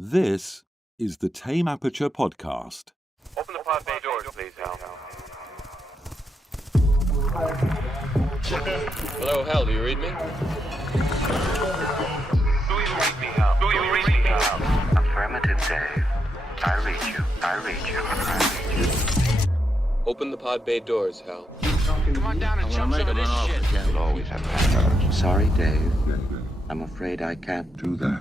This is the Tame Aperture podcast. Open the pod bay doors, please, Hal. Hello, Hal, do you read me? Do you read me, Hal? Do you read me, Hal? Affirmative, Dave. I read you. I read you. I read you. Open the pod bay doors, Hal. Come on down and jump some of this shit. You'll always have power. Sorry, Dave. I'm afraid I can't do that.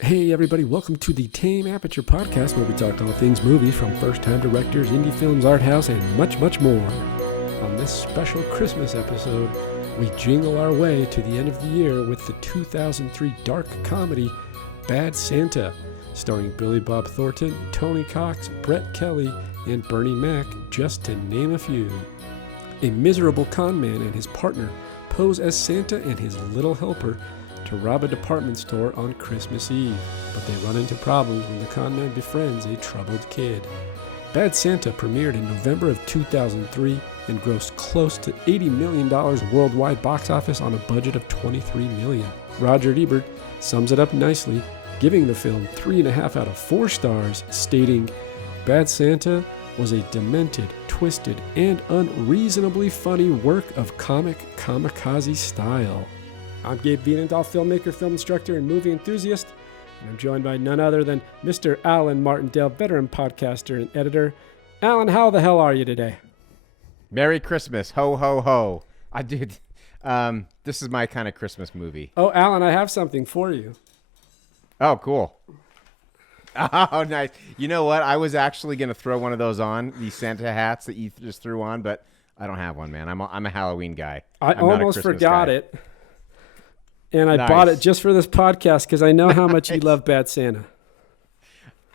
Hey everybody, welcome to the Tame Aperture podcast where we talk all things movies from first-time directors, indie films, art house, and much, much more. On this special Christmas episode, we jingle our way to the end of the year with the 2003 dark comedy Bad Santa, starring Billy Bob Thornton, Tony Cox, Brett Kelly, and Bernie Mac, just to name a few. A miserable conman and his partner pose as Santa and his little helper to rob a department store on Christmas Eve, but they run into problems when the conman befriends a troubled kid. Bad Santa premiered in November of 2003 and grossed close to $80 million worldwide box office on a budget of $23 million. Roger Ebert sums it up nicely, giving the film 3.5 out of 4 stars, stating, "Bad Santa was a demented, twisted, and unreasonably funny work of comic kamikaze style." I'm Gabe Vienendahl, filmmaker, film instructor, and movie enthusiast, and I'm joined by none other than Mr. Alan Martindale, veteran podcaster and editor. Alan, how the hell are you today? Merry Christmas, ho ho ho! I did. This is my kind of Christmas movie. Oh, Alan, I have something for you. Oh, cool. Oh, nice. You know what? I was actually gonna throw one of those on, these Santa hats that you just threw on, but I don't have one, man. I'm a Halloween guy. I I'm not a almost Christmas forgot guy. it. And I Nice. bought it just for this podcast because I know how much you love Bad Santa.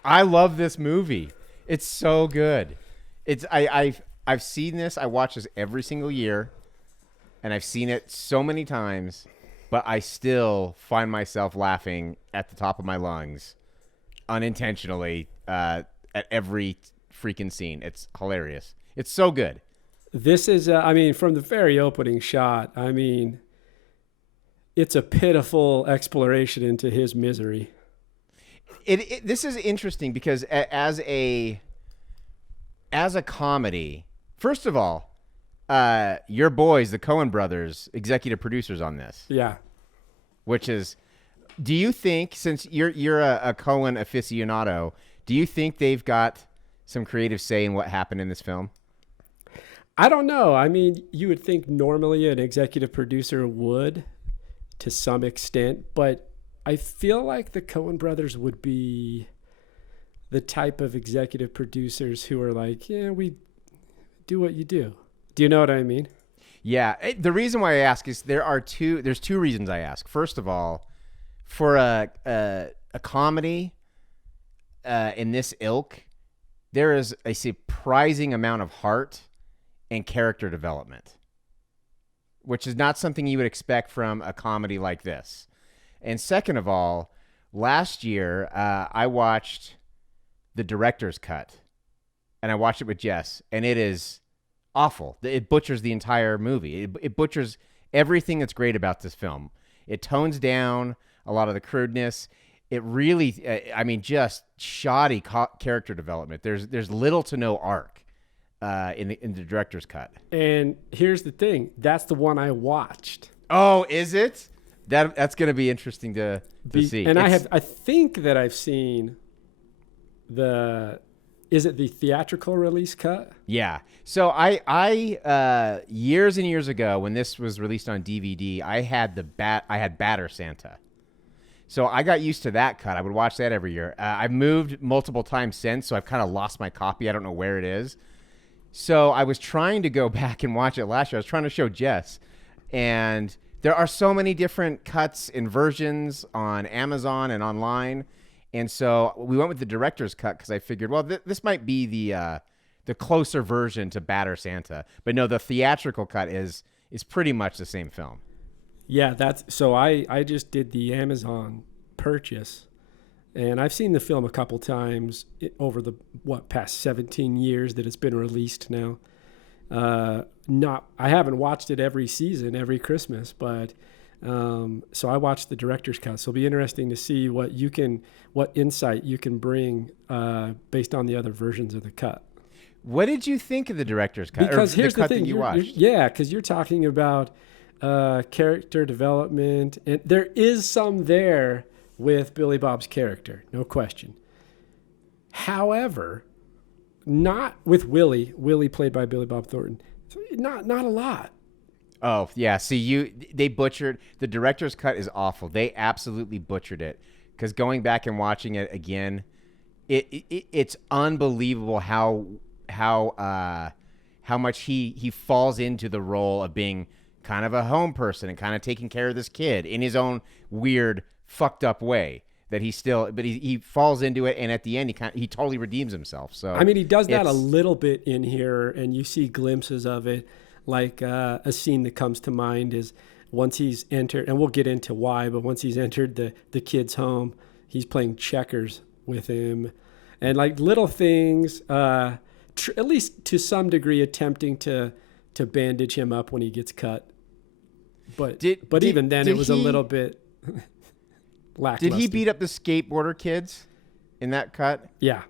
I love this movie. It's so good. I've seen this. I watch this every single year, and I've seen it so many times, but I still find myself laughing at the top of my lungs, unintentionally, at every freaking scene. It's hilarious. It's so good. This is, from the very opening shot, it's a pitiful exploration into his misery. This is interesting because as a comedy, first of all, your boys, the Coen brothers, executive producers on this. Yeah. Which is, do you think, since you're a Coen aficionado, do you think they've got some creative say in what happened in this film? I don't know. You would think normally an executive producer would, to some extent, but I feel like the Coen brothers would be the type of executive producers who are like, yeah, we do what you do. Do you know what I mean? Yeah. The reason why I ask is there's two reasons I ask. First of all, for a comedy in this ilk, there is a surprising amount of heart and character development, which is not something you would expect from a comedy like this. And second of all, last year, I watched the director's cut, and I watched it with Jess, and it is awful. It butchers the entire movie. It butchers everything that's great about this film. It tones down a lot of the crudeness. It really, just shoddy character development. There's little to no arc in the director's cut. And here's the thing. That's the one I watched. Oh, is it? That's going to be interesting to see. And I think that I've seen is it the theatrical release cut? Yeah. So I years and years ago when this was released on DVD, I had Batter Santa. So I got used to that cut. I would watch that every year. I've moved multiple times since, so I've kind of lost my copy. I don't know where it is. So I was trying to go back and watch it last year. I was trying to show Jess, and there are so many different cuts and versions on Amazon and online. And so we went with the director's cut because I figured, well, this might be the closer version to Batter Santa. But no, the theatrical cut is pretty much the same film. Yeah, so I just did the Amazon purchase, and I've seen the film a couple times over the past 17 years that it's been released now. I haven't watched it every season, every Christmas, but so I watched the director's cut. So it'll be interesting to see what insight you can bring based on the other versions of the cut. What did you think of the director's cut? Because or here's the cut the thing, that you watched? because you're talking about character development, and there is some there with Billy Bob's character, no question. However, not with Willie played by Billy Bob Thornton. Not a lot. Oh, yeah. See, they butchered. The director's cut is awful. They absolutely butchered it. Because going back and watching it again, it's unbelievable how much he falls into the role of being kind of a home person and kind of taking care of this kid in his own weird, fucked up way. But he falls into it, and at the end, he totally redeems himself. So I mean, he does that a little bit in here, and you see glimpses of it. Like a scene that comes to mind is once he's entered, and we'll get into why, but once he's entered the kid's home, he's playing checkers with him, and like little things, at least to some degree, attempting to bandage him up when he gets cut. But even then, it was a little bit. Lackluster. Did he beat up the skateboarder kids in that cut? Yeah.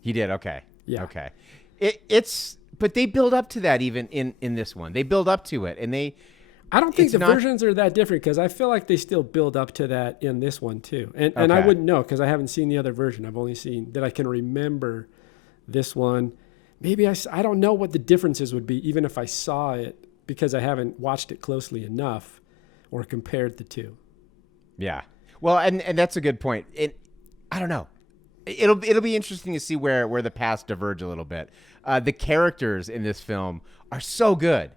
He did. Okay. Yeah. Okay. But they build up to that even in this one. They build up to it, and I don't think the versions are that different because I feel like they still build up to that in this one too. And I wouldn't know because I haven't seen the other version. I've only seen that I can remember this one. Maybe I don't know what the differences would be even if I saw it because I haven't watched it closely enough or compared the two. Yeah. Well, and that's a good point. I don't know. It'll be interesting to see where the paths diverge a little bit. The characters in this film are so good,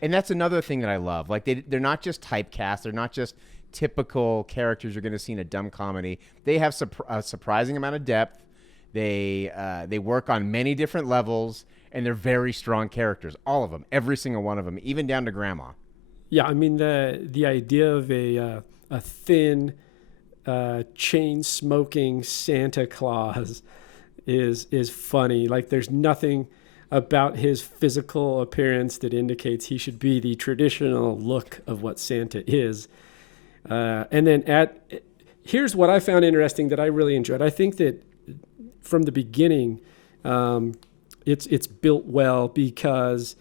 and that's another thing that I love. Like they're not just typecast. They're not just typical characters you're going to see in a dumb comedy. They have a surprising amount of depth. They work on many different levels, and they're very strong characters. All of them, every single one of them, even down to Grandma. Yeah, I mean the idea of a thin, chain smoking Santa Claus is funny. Like there's nothing about his physical appearance that indicates he should be the traditional look of what Santa is. And then here's what I found interesting that I really enjoyed. I think that from the beginning, it's built well because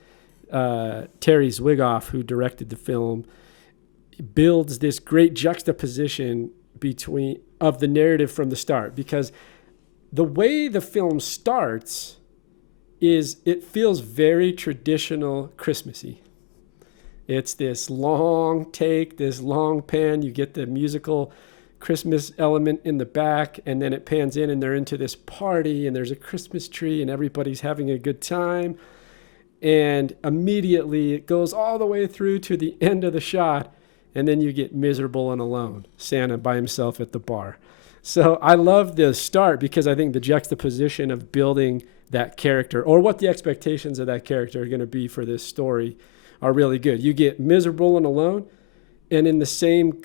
Terry Zwigoff, who directed the film, builds this great juxtaposition of the narrative from the start, because the way the film starts is it feels very traditional Christmassy. It's this long take, this long pan. You get the musical Christmas element in the back, and then it pans in and they're into this party and there's a Christmas tree and everybody's having a good time. And immediately it goes all the way through to the end of the shot. And then you get miserable and alone, Santa by himself at the bar. So I love the start because I think the juxtaposition of building that character, or what the expectations of that character are going to be for this story, are really good. You get miserable and alone, and in the same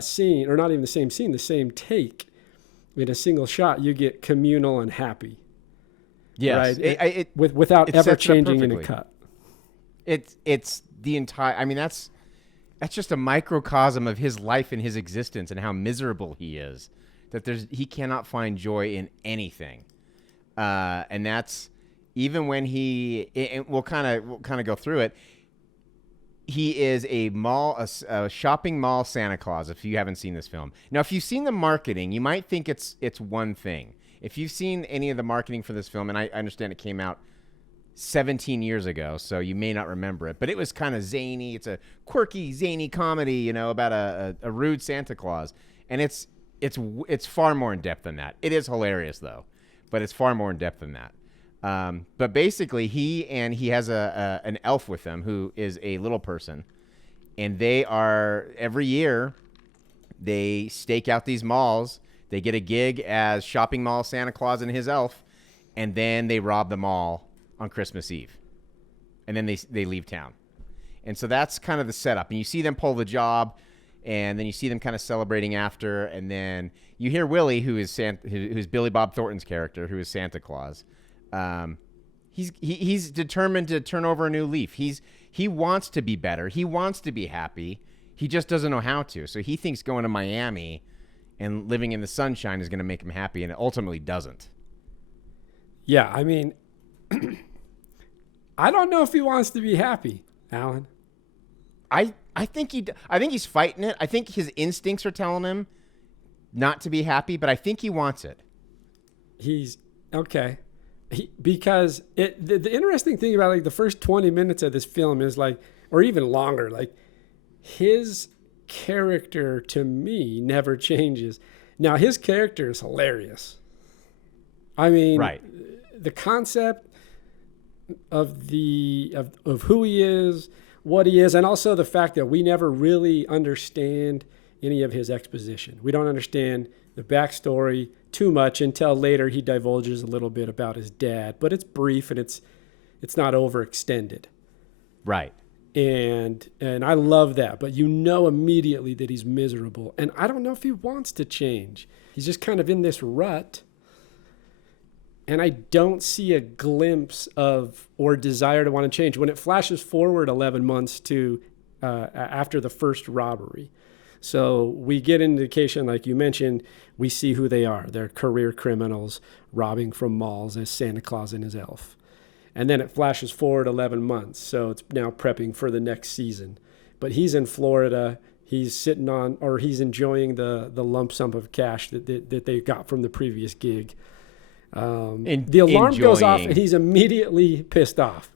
scene, or not even the same scene, the same take, in a single shot, you get communal and happy. Yes, right? Without ever changing in a cut. It's the entire. I mean, that's just a microcosm of his life and his existence and how miserable he is. That he cannot find joy in anything, and that's even when we'll kind of go through it. He is a shopping mall Santa Claus. If you haven't seen this film, now if you've seen the marketing, you might think it's one thing. If you've seen any of the marketing for this film, and I understand it came out 17 years ago, so you may not remember it, but it was kind of zany. It's a quirky, zany comedy, about a rude Santa Claus, and it's far more in depth than that. It is hilarious though, but it's far more in depth than that. But basically, he has an elf with him who is a little person, and they are every year they stake out these malls. They get a gig as shopping mall Santa Claus and his elf, and then they rob the mall on Christmas Eve, and then they leave town. And so that's kind of the setup. And you see them pull the job, and then you see them kind of celebrating after, and then you hear Willie, who's Billy Bob Thornton's character, who is Santa Claus. He's determined to turn over a new leaf. He wants to be better. He wants to be happy. He just doesn't know how to. So he thinks going to Miami and living in the sunshine is going to make him happy, and it ultimately doesn't. Yeah, I mean, I don't know if he wants to be happy, Alan. I think he's fighting it. I think his instincts are telling him not to be happy, but I think he wants it. He's okay. Because the interesting thing about like the first 20 minutes of this film is like, or even longer, like his character to me never changes. Now his character is hilarious. I mean, right. The concept of who he is, what he is, and also the fact that we never really understand any of his exposition. We don't understand the backstory too much until later he divulges a little bit about his dad, but it's brief and it's not overextended. Right. And I love that, but you know immediately that he's miserable. And I don't know if he wants to change. He's just kind of in this rut. And I don't see a glimpse of or desire to want to change. When it flashes forward 11 months to after the first robbery. So we get an indication, like you mentioned, we see who they are. They're career criminals robbing from malls as Santa Claus and his elf. And then it flashes forward 11 months. So it's now prepping for the next season. But he's in Florida. He's sitting on, or he's enjoying the lump sum of cash that they got from the previous gig. The alarm goes off and he's immediately pissed off.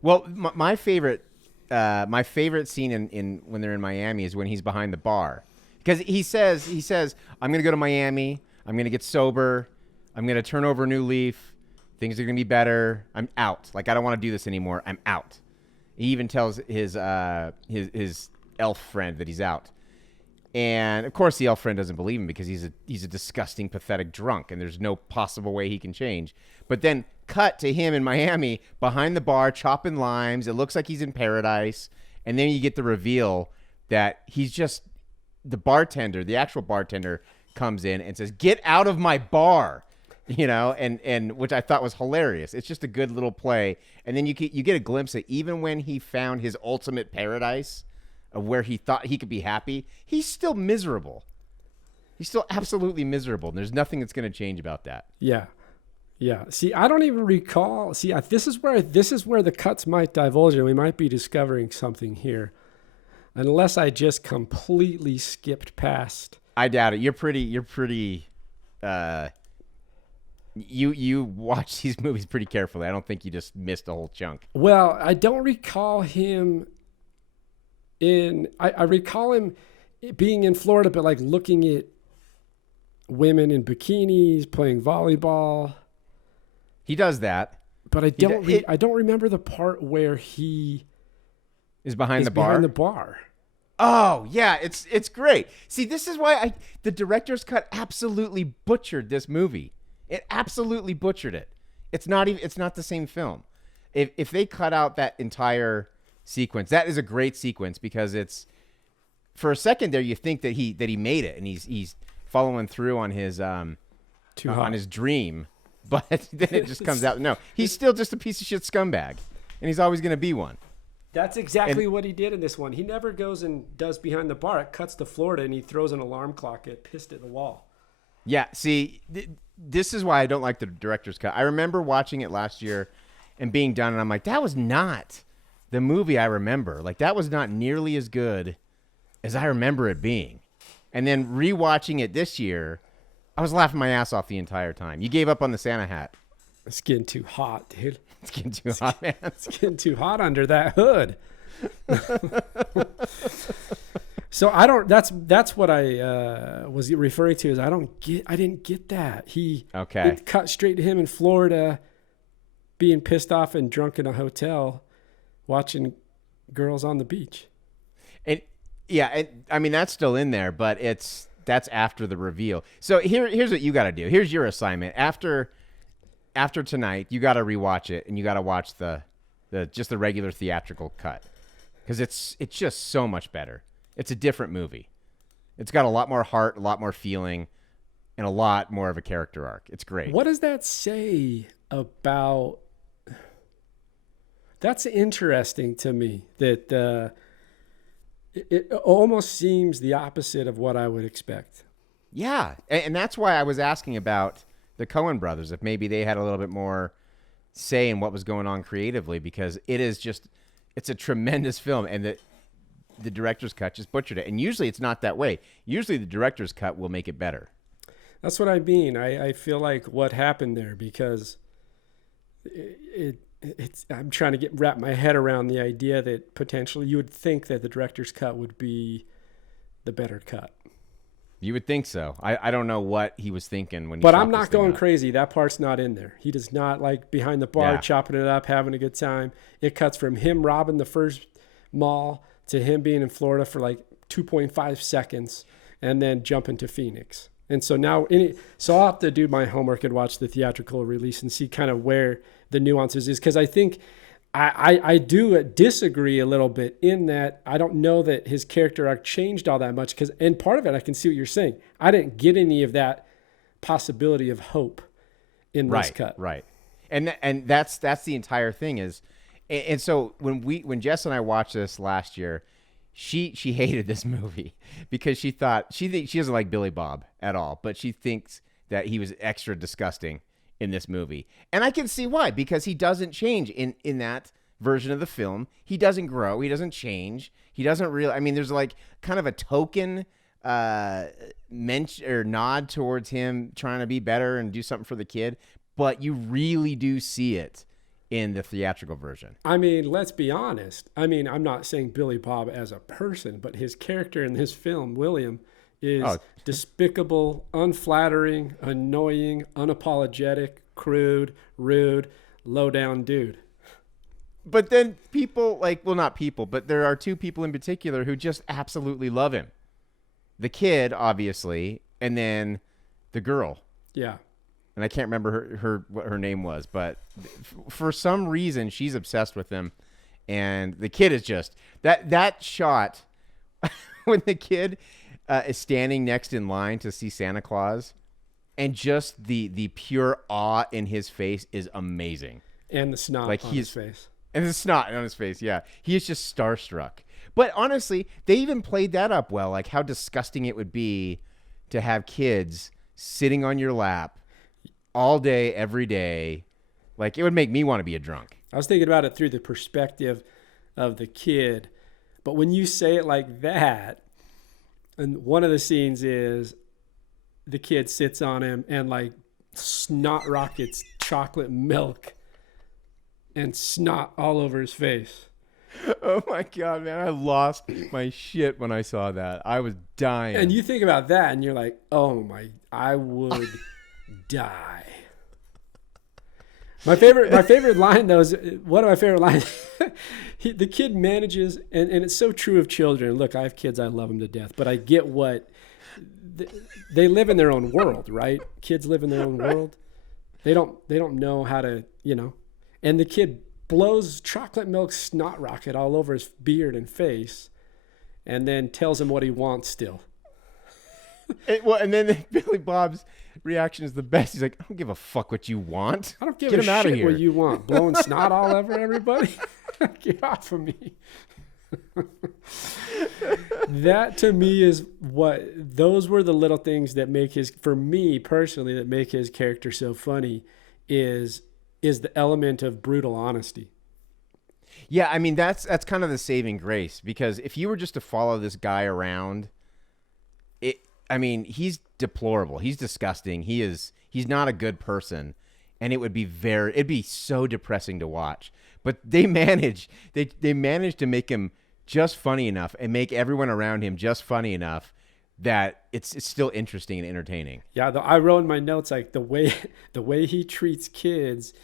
Well, my favorite scene in when they're in Miami is when he's behind the bar, because he says I'm going to go to Miami. I'm going to get sober. I'm going to turn over a new leaf. Things are going to be better. I'm out. Like, I don't want to do this anymore. I'm out. He even tells his elf friend that he's out. And of course the elf friend doesn't believe him because he's a disgusting, pathetic drunk, and there's no possible way he can change. But then cut to him in Miami behind the bar chopping limes. It looks like he's in paradise. And then you get the reveal that he's just the bartender. The actual bartender comes in and says, "Get out of my bar," and which I thought was hilarious. It's just a good little play. And then you get a glimpse of even when he found his ultimate paradise, of where he thought he could be happy, he's still miserable. He's still absolutely miserable. And there's nothing that's going to change about that. Yeah. See, I don't even recall. See, this is where the cuts might divulge, and we might be discovering something here, unless I just completely skipped past. I doubt it. You're pretty. You watch these movies pretty carefully. I don't think you just missed a whole chunk. Well, I don't recall him. I recall him being in Florida, but like looking at women in bikinis, playing volleyball. He does that, but I don't remember the part where he is behind the bar. Oh yeah, it's great. See, this is why the director's cut absolutely butchered this movie. It absolutely butchered it. It's not the same film. If they cut out that entire sequence, that is a great sequence, because it's, for a second there you think that he made it and he's following through on his on his dream, but then it just comes out, no, he's still just a piece of shit scumbag, and he's always going to be one. That's exactly what he did in this one. He never goes and does behind the bar. It cuts to Florida and he throws an alarm clock pissed at the wall. Yeah, see, this is why I don't like the director's cut. I remember watching it last year and being done, and I'm like, that was not the movie I remember. Like, that was not nearly as good as I remember it being. And then rewatching it this year, I was laughing my ass off the entire time. You gave up on the Santa hat. It's getting too hot, dude. It's getting too hot, man. It's getting too hot under that hood. So I don't. That's what I was referring to. Is I didn't get that. It cut straight to him in Florida, being pissed off and drunk in a hotel, watching girls on the beach. And I mean that's still in there, but that's after the reveal. So here's what you got to do. Here's your assignment. After tonight, you got to rewatch it, and you got to watch the regular theatrical cut, because it's just so much better. It's a different movie. It's got a lot more heart, a lot more feeling, and a lot more of a character arc. It's great. What does that say about That's interesting to me that it almost seems the opposite of what I would expect. Yeah, and that's why I was asking about the Coen brothers, if maybe they had a little bit more say in what was going on creatively, because it's a tremendous film, and the director's cut just butchered it. And usually it's not that way. Usually the director's cut will make it better. That's what I mean. I feel like what happened there, because it's I'm trying to wrap my head around the idea that potentially you would think that the director's cut would be the better cut. You would think so. I don't know what he was thinking when he But chopped I'm this not thing going up. crazy. That part's not in there. He does not like behind the bar, Yeah. chopping it up, having a good time. It cuts from him robbing the first mall to him being in Florida for like 2.5 seconds and then jumping to Phoenix. And so now, so I'll have to do my homework and watch the theatrical release and see kind of where the nuances is. Because I think I do disagree a little bit in that I don't know that his character arc changed all that much. And part of it, I can see what you're saying. I didn't get any of that possibility of hope in this cut. Right. And that's the entire thing is, and so when Jess and I watched this last year, she hated this movie because she doesn't like Billy Bob at all, but she thinks that he was extra disgusting in this movie. And I can see why, because he doesn't change in that version of the film. He doesn't grow. He doesn't change. He doesn't really, I mean, there's like kind of a token mention or nod towards him trying to be better and do something for the kid, but you really do see it in the theatrical version. I mean, let's be honest. I mean, I'm not saying Billy Bob as a person, but his character in this film, William, is despicable, unflattering, annoying, unapologetic, crude, rude, low-down dude. But then people not people, but there are two people in particular who just absolutely love him. The kid, obviously, and then the girl. Yeah. And I can't remember what her name was, but for some reason she's obsessed with him, and the kid is just that shot when the kid is standing next in line to see Santa Claus, and just the pure awe in his face is amazing. And the snot on his face. And the snot on his face, yeah. He is just starstruck. But honestly, they even played that up well, like how disgusting it would be to have kids sitting on your lap all day, every day. Like, it would make me want to be a drunk. I was thinking about it through the perspective of the kid. But when you say it like that, and one of the scenes is the kid sits on him and like snot rockets chocolate milk and snot all over his face. Oh my God, man. I lost my shit when I saw that. I was dying. And you think about that and you're like, oh I would die. My favorite line though is one of my favorite lines. The kid manages, and it's so true of children. Look, I have kids, I love them to death, but I get what they live in their own world, right? Kids live in their own world. They don't know how to, and the kid blows chocolate milk snot rocket all over his beard and face, and then tells him what he wants still. And then Billy Bob's reaction is the best. He's like, I don't give a fuck what you want. I don't give Get a him out of shit here. what you want. Blowing snot all over everybody? Get off of me. That to me is those were the little things that make for me personally, that make his character so funny is the element of brutal honesty. Yeah, I mean, that's kind of the saving grace, because if you were just to follow this guy around, he's deplorable. He's disgusting. He's not a good person, and it'd be so depressing to watch. But they managed to make him just funny enough and make everyone around him just funny enough that it's still interesting and entertaining. Yeah, I wrote in my notes like the way he treats kids,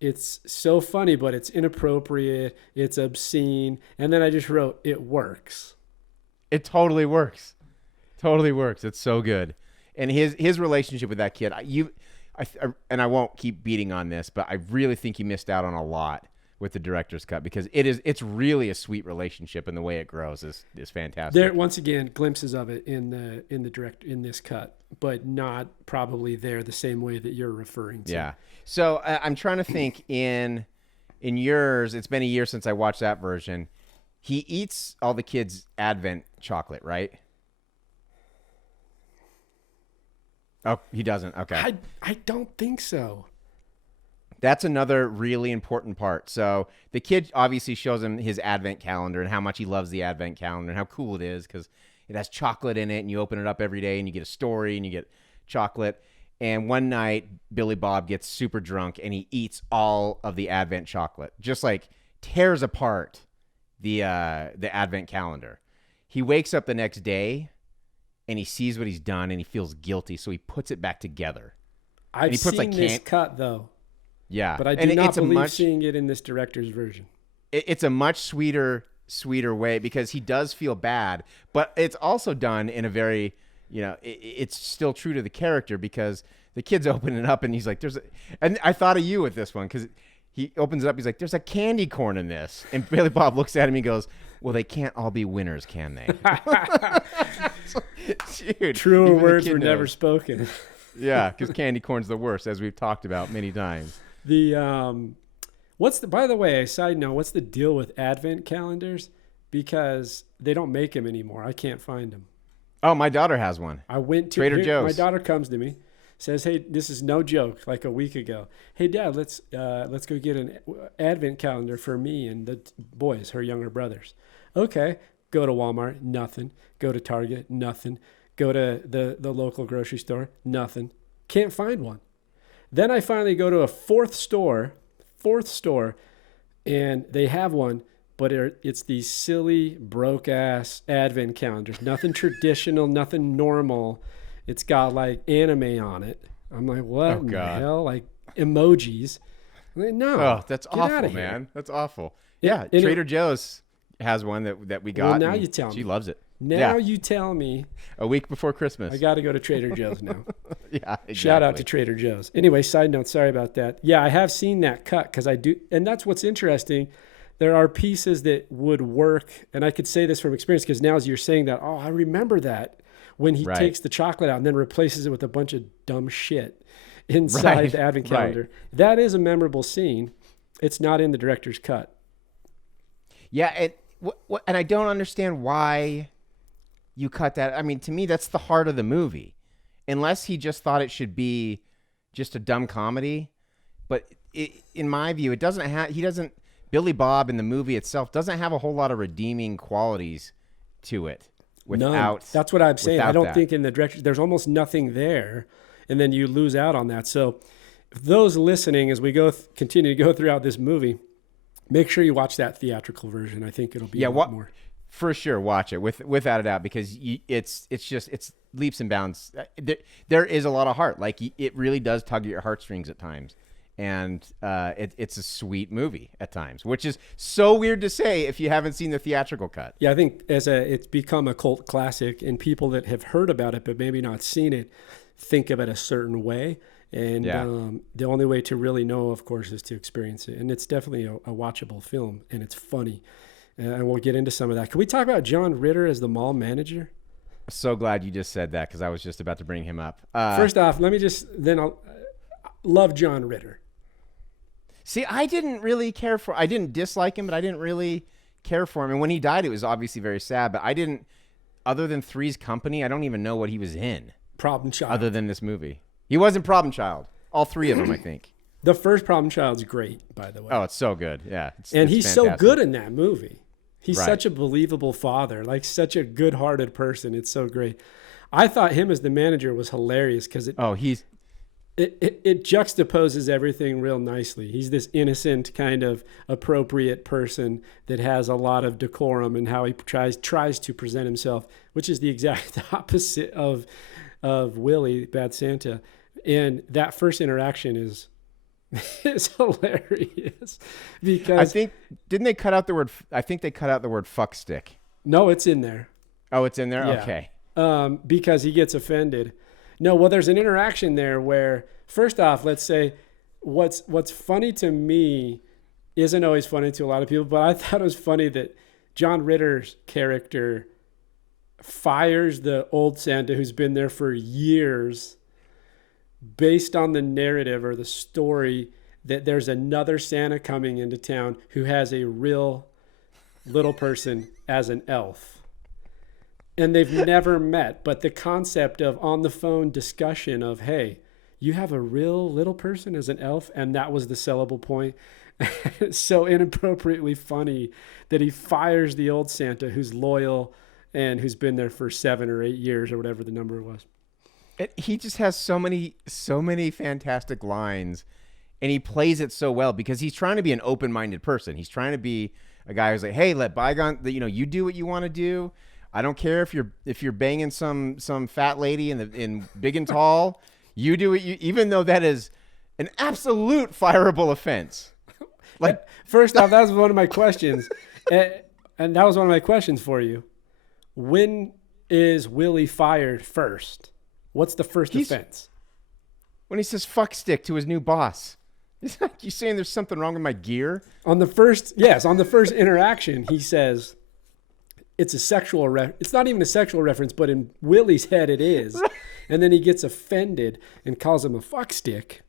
it's so funny, but it's inappropriate, it's obscene, and then I just wrote, it works. It totally works. Totally works. It's so good. And his relationship with that kid, and I won't keep beating on this, but I really think you missed out on a lot with the director's cut, because it's really a sweet relationship, and the way it grows is fantastic. There, once again, glimpses of it in this cut, but not probably there the same way that you're referring to. Yeah. So I'm trying to think in in yours, it's been a year since I watched that version. He eats all the kids' Advent chocolate, right? Oh, he doesn't. Okay. I don't think so. That's another really important part. So the kid obviously shows him his Advent calendar and how much he loves the Advent calendar and how cool it is because it has chocolate in it and you open it up every day and you get a story and you get chocolate. And one night, Billy Bob gets super drunk and he eats all of the Advent chocolate, just like tears apart the Advent calendar. He wakes up the next day and he sees what he's done and he feels guilty, so he puts it back together. I've seen this cut, though. Yeah. But I do not believe seeing it in this director's version. It's a much sweeter way because he does feel bad, but it's also done in a very, it's still true to the character because the kid's opening it up and he's like, and I thought of you with this one because he opens it up. He's like, there's a candy corn in this. And Billy Bob looks at him and he goes, well, they can't all be winners, can they? Dude, truer words were never spoken. Yeah, because candy corn's the worst, as we've talked about many times. By the way, a side note, what's the deal with Advent calendars? Because they don't make them anymore. I can't find them. Oh, my daughter has one. I went to Trader Joe's. My daughter comes to me, says, "Hey, this is no joke. Like a week ago. Hey, Dad, let's go get an Advent calendar for me and the boys, her younger brothers." Okay, go to Walmart, nothing. Go to Target, nothing. Go to the local grocery store, nothing. Can't find one. Then I finally go to a fourth store, and they have one, but it's these silly, broke-ass Advent calendars. Nothing traditional, nothing normal. It's got, like, anime on it. I'm like, what in the hell? Like, emojis. I'm like, no. Oh, that's awful, man. Man. That's awful. Yeah, Trader Joe's has one that we got. Well, now you tell me. She loves it. Now you tell me. A week before Christmas. I got to go to Trader Joe's now. Yeah, exactly. Shout out to Trader Joe's. Anyway, side note, sorry about that. Yeah, I have seen that cut because I do. And that's what's interesting. There are pieces that would work. And I could say this from experience because now as you're saying that, I remember that when he takes the chocolate out and then replaces it with a bunch of dumb shit inside the Advent calendar. Right. That is a memorable scene. It's not in the director's cut. Yeah, and I don't understand why you cut that. I mean, to me, that's the heart of the movie. Unless he just thought it should be just a dumb comedy. But in my view, Billy Bob in the movie itself doesn't have a whole lot of redeeming qualities to it. That's what I'm saying. I don't think in the director, there's almost nothing there. And then you lose out on that. So those listening, as we continue to go throughout this movie, make sure you watch that theatrical version. I think it'll be a lot more. For sure, watch it without a doubt because it's leaps and bounds. There is a lot of heart. Like it really does tug at your heartstrings at times, and it's a sweet movie at times, which is so weird to say if you haven't seen the theatrical cut. Yeah, I think it's become a cult classic, and people that have heard about it but maybe not seen it think of it a certain way. And the only way to really know, of course, is to experience it. And it's definitely a watchable film, and it's funny. And we'll get into some of that. Can we talk about John Ritter as the mall manager? So glad you just said that because I was just about to bring him up. First off, I'll love John Ritter. See, I didn't dislike him, but I didn't really care for him. And when he died, it was obviously very sad, but I didn't, other than Three's Company, I don't even know what he was in. Problem Child. Other than this movie. He wasn't Problem Child. All three of them, I think. The first Problem Child's great, by the way. Oh, it's so good. Yeah. He's fantastic. So good in that movie. He's such a believable father, like such a good-hearted person. It's so great. I thought him as the manager was hilarious because it juxtaposes everything real nicely. He's this innocent kind of appropriate person that has a lot of decorum and how he tries to present himself, which is the exact opposite of Willie, Bad Santa. And that first interaction is hilarious because didn't they cut out the word? I think they cut out the word fuck stick. No, it's in there. Oh, it's in there. Yeah. Okay. Because he gets offended. No, well, there's an interaction there where, first off, let's say what's funny to me isn't always funny to a lot of people, but I thought it was funny that John Ritter's character fires the old Santa who's been there for years based on the narrative or the story that there's another Santa coming into town who has a real little person as an elf. And they've never met, but the concept of on the phone discussion of, hey, you have a real little person as an elf, and that was the sellable point. It's so inappropriately funny that he fires the old Santa who's loyal and who's been there for 7 or 8 years or whatever the number was. He just has so many fantastic lines, and he plays it so well because he's trying to be an open-minded person. He's trying to be a guy who's like, hey, let bygone, you do what you want to do. I don't care if you're banging some fat lady in big and tall. You do it, even though that is an absolute fireable offense. Like, first off, that was one of my questions, and that was one of my questions for you. When is Willie fired first? What's the first offense? When he says "fuck stick" to his new boss. It's like, you saying there's something wrong with my gear? On the first interaction, he says it's a sexual it's not even a sexual reference, but in Willie's head it is. And then he gets offended and calls him a fuck stick.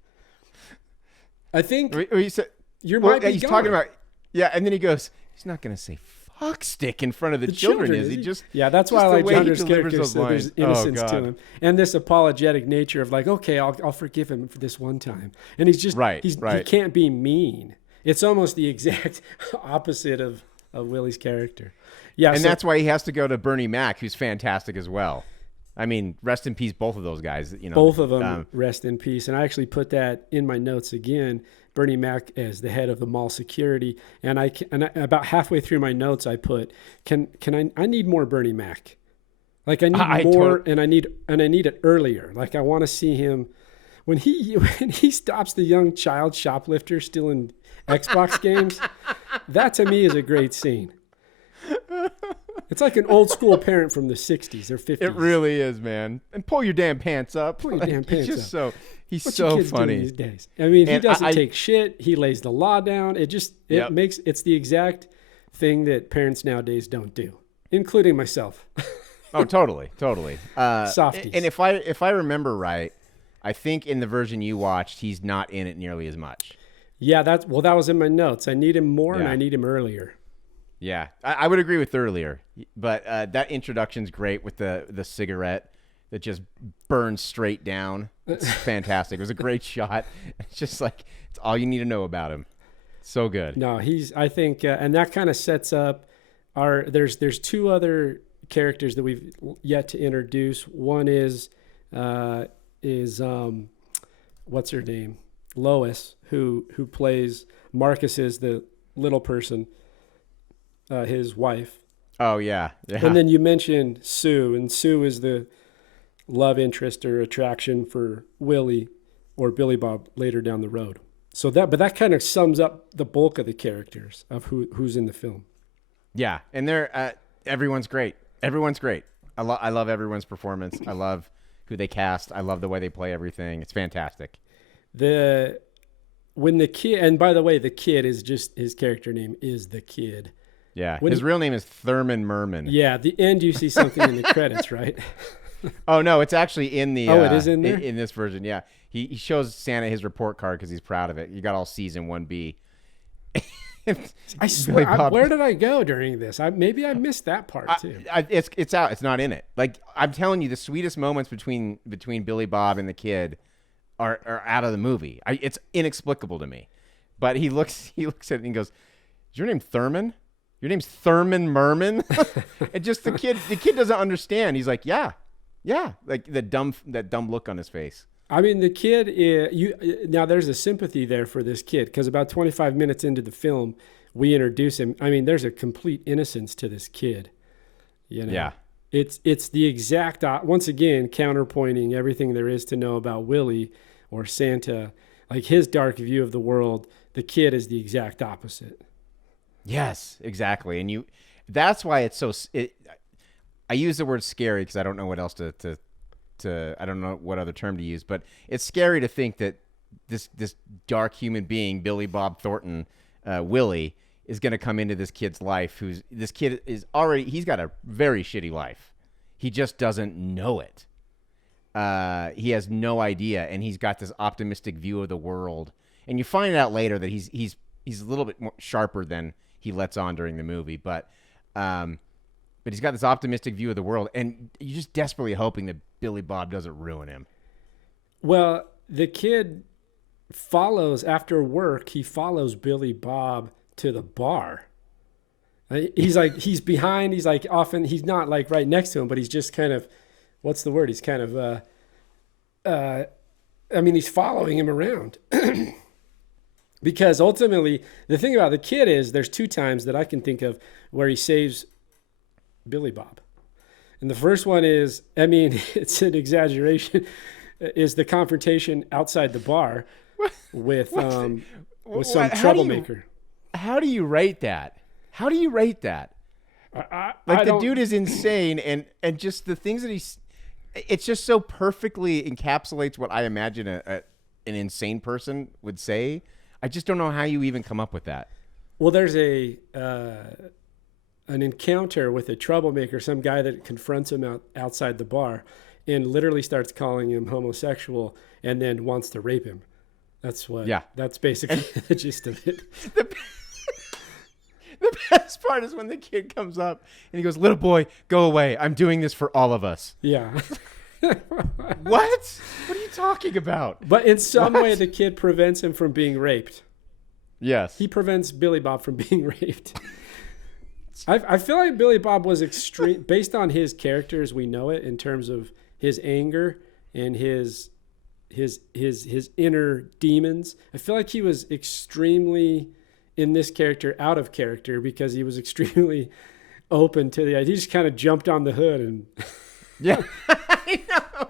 I think he's talking about, and then he goes, he's not going to say fuck stick in front of the children, is he? Just that's why I like Jonder's character. So lines. There's innocence to him, and this apologetic nature of like, okay, I'll forgive him for this one time, and he's just he can't be mean. It's almost the exact opposite of Willie's character. Yeah, and that's why he has to go to Bernie Mac, who's fantastic as well. I mean, rest in peace, both of those guys. Both of them rest in peace. And I actually put that in my notes again. Bernie Mac as the head of the mall security, and I about halfway through my notes I put, I need more Bernie Mac, like I need more, and I need it earlier. Like I want to see him when he stops the young child shoplifter stealing Xbox games. That to me is a great scene. It's like an old school parent from the 60s or 50s. It really is, man. And pull your damn pants up. Pull your damn pants up. He's What's so kids funny these days. I mean, he doesn't take shit. He lays the law down. It's the exact thing that parents nowadays don't do, including myself. Oh, totally. Softies. And if I remember right, I think in the version you watched, he's not in it nearly as much. Yeah, that was in my notes. I need him more, and I need him earlier. Yeah, I would agree with earlier, but that introduction's great with the cigarette that just burns straight down. It's fantastic. It was a great shot. It's just like, it's all you need to know about him. So good. No, I think, and that kind of sets up there's 2 other characters that we've yet to introduce. One is what's her name? Lois, who plays Marcus's the little person, his wife. Oh yeah. And then you mentioned Sue, and Sue is the love interest or attraction for Willie or Billy Bob later down the road. So that kind of sums up the bulk of the characters of who's in the film. Yeah, and everyone's great. Everyone's great. I love everyone's performance. I love who they cast. I love the way they play everything. It's fantastic. When the kid, and by the way, the kid is just, his character name is the kid. Yeah, his real name is Thurman Merman. Yeah, at the end you see something in the credits, right? Oh no, it's actually in the. It is in there in this version. Yeah, he shows Santa his report card because he's proud of it. You got all C's and 1B. I swear, where did I go during this? Maybe I missed that part too. It's out. It's not in it. Like I'm telling you, the sweetest moments between Billy Bob and the kid are out of the movie. It's inexplicable to me. But he looks at it and he goes, "Is your name Thurman? Your name's Thurman Merman?" And just the kid doesn't understand. He's like, yeah, like that dumb look on his face. I mean, the kid, now there's a sympathy there for this kid because about 25 minutes into the film, we introduce him. I mean, there's a complete innocence to this kid. You know? Yeah. It's the exact, once again, counterpointing everything there is to know about Willie or Santa, like his dark view of the world. The kid is the exact opposite. Yes, exactly. And that's why it's so, I use the word scary because I don't know what else to I don't know what other term to use, but it's scary to think that this dark human being, Billy Bob Thornton, Willie, is going to come into this kid's life. This kid is already, he's got a very shitty life. He just doesn't know it. He has no idea, and he's got this optimistic view of the world, And you find out later that he's a little bit more sharper than he lets on during the movie, but he's got this optimistic view of the world, and you're just desperately hoping that Billy Bob doesn't ruin him. Well, the kid follows after work. He follows Billy Bob to the bar. He's behind. He's like often. He's not like right next to him, but he's just kind of. What's the word? He's kind of. He's following him around. Because ultimately, the thing about the kid is there's 2 times that I can think of where he saves Billy Bob. And the first one is, it's an exaggeration, is the confrontation outside the bar with some troublemaker. How do you rate that? How do you rate that? The dude is insane, and just the things that it's just so perfectly encapsulates what I imagine an insane person would say. I just don't know how you even come up with that. Well, there's an encounter with a troublemaker, some guy that confronts him outside the bar and literally starts calling him homosexual and then wants to rape him. That's basically the gist of it. The best part is when the kid comes up and he goes, "Little boy, go away. I'm doing this for all of us." Yeah. What? What are you talking about? But in some way, the kid prevents him from being raped. Yes. He prevents Billy Bob from being raped. I feel like Billy Bob was extreme, based on his character as we know it, in terms of his anger and his inner demons. I feel like he was extremely, in this character, out of character because he was extremely open to the idea. He just kind of jumped on the hood and... Yeah, I know.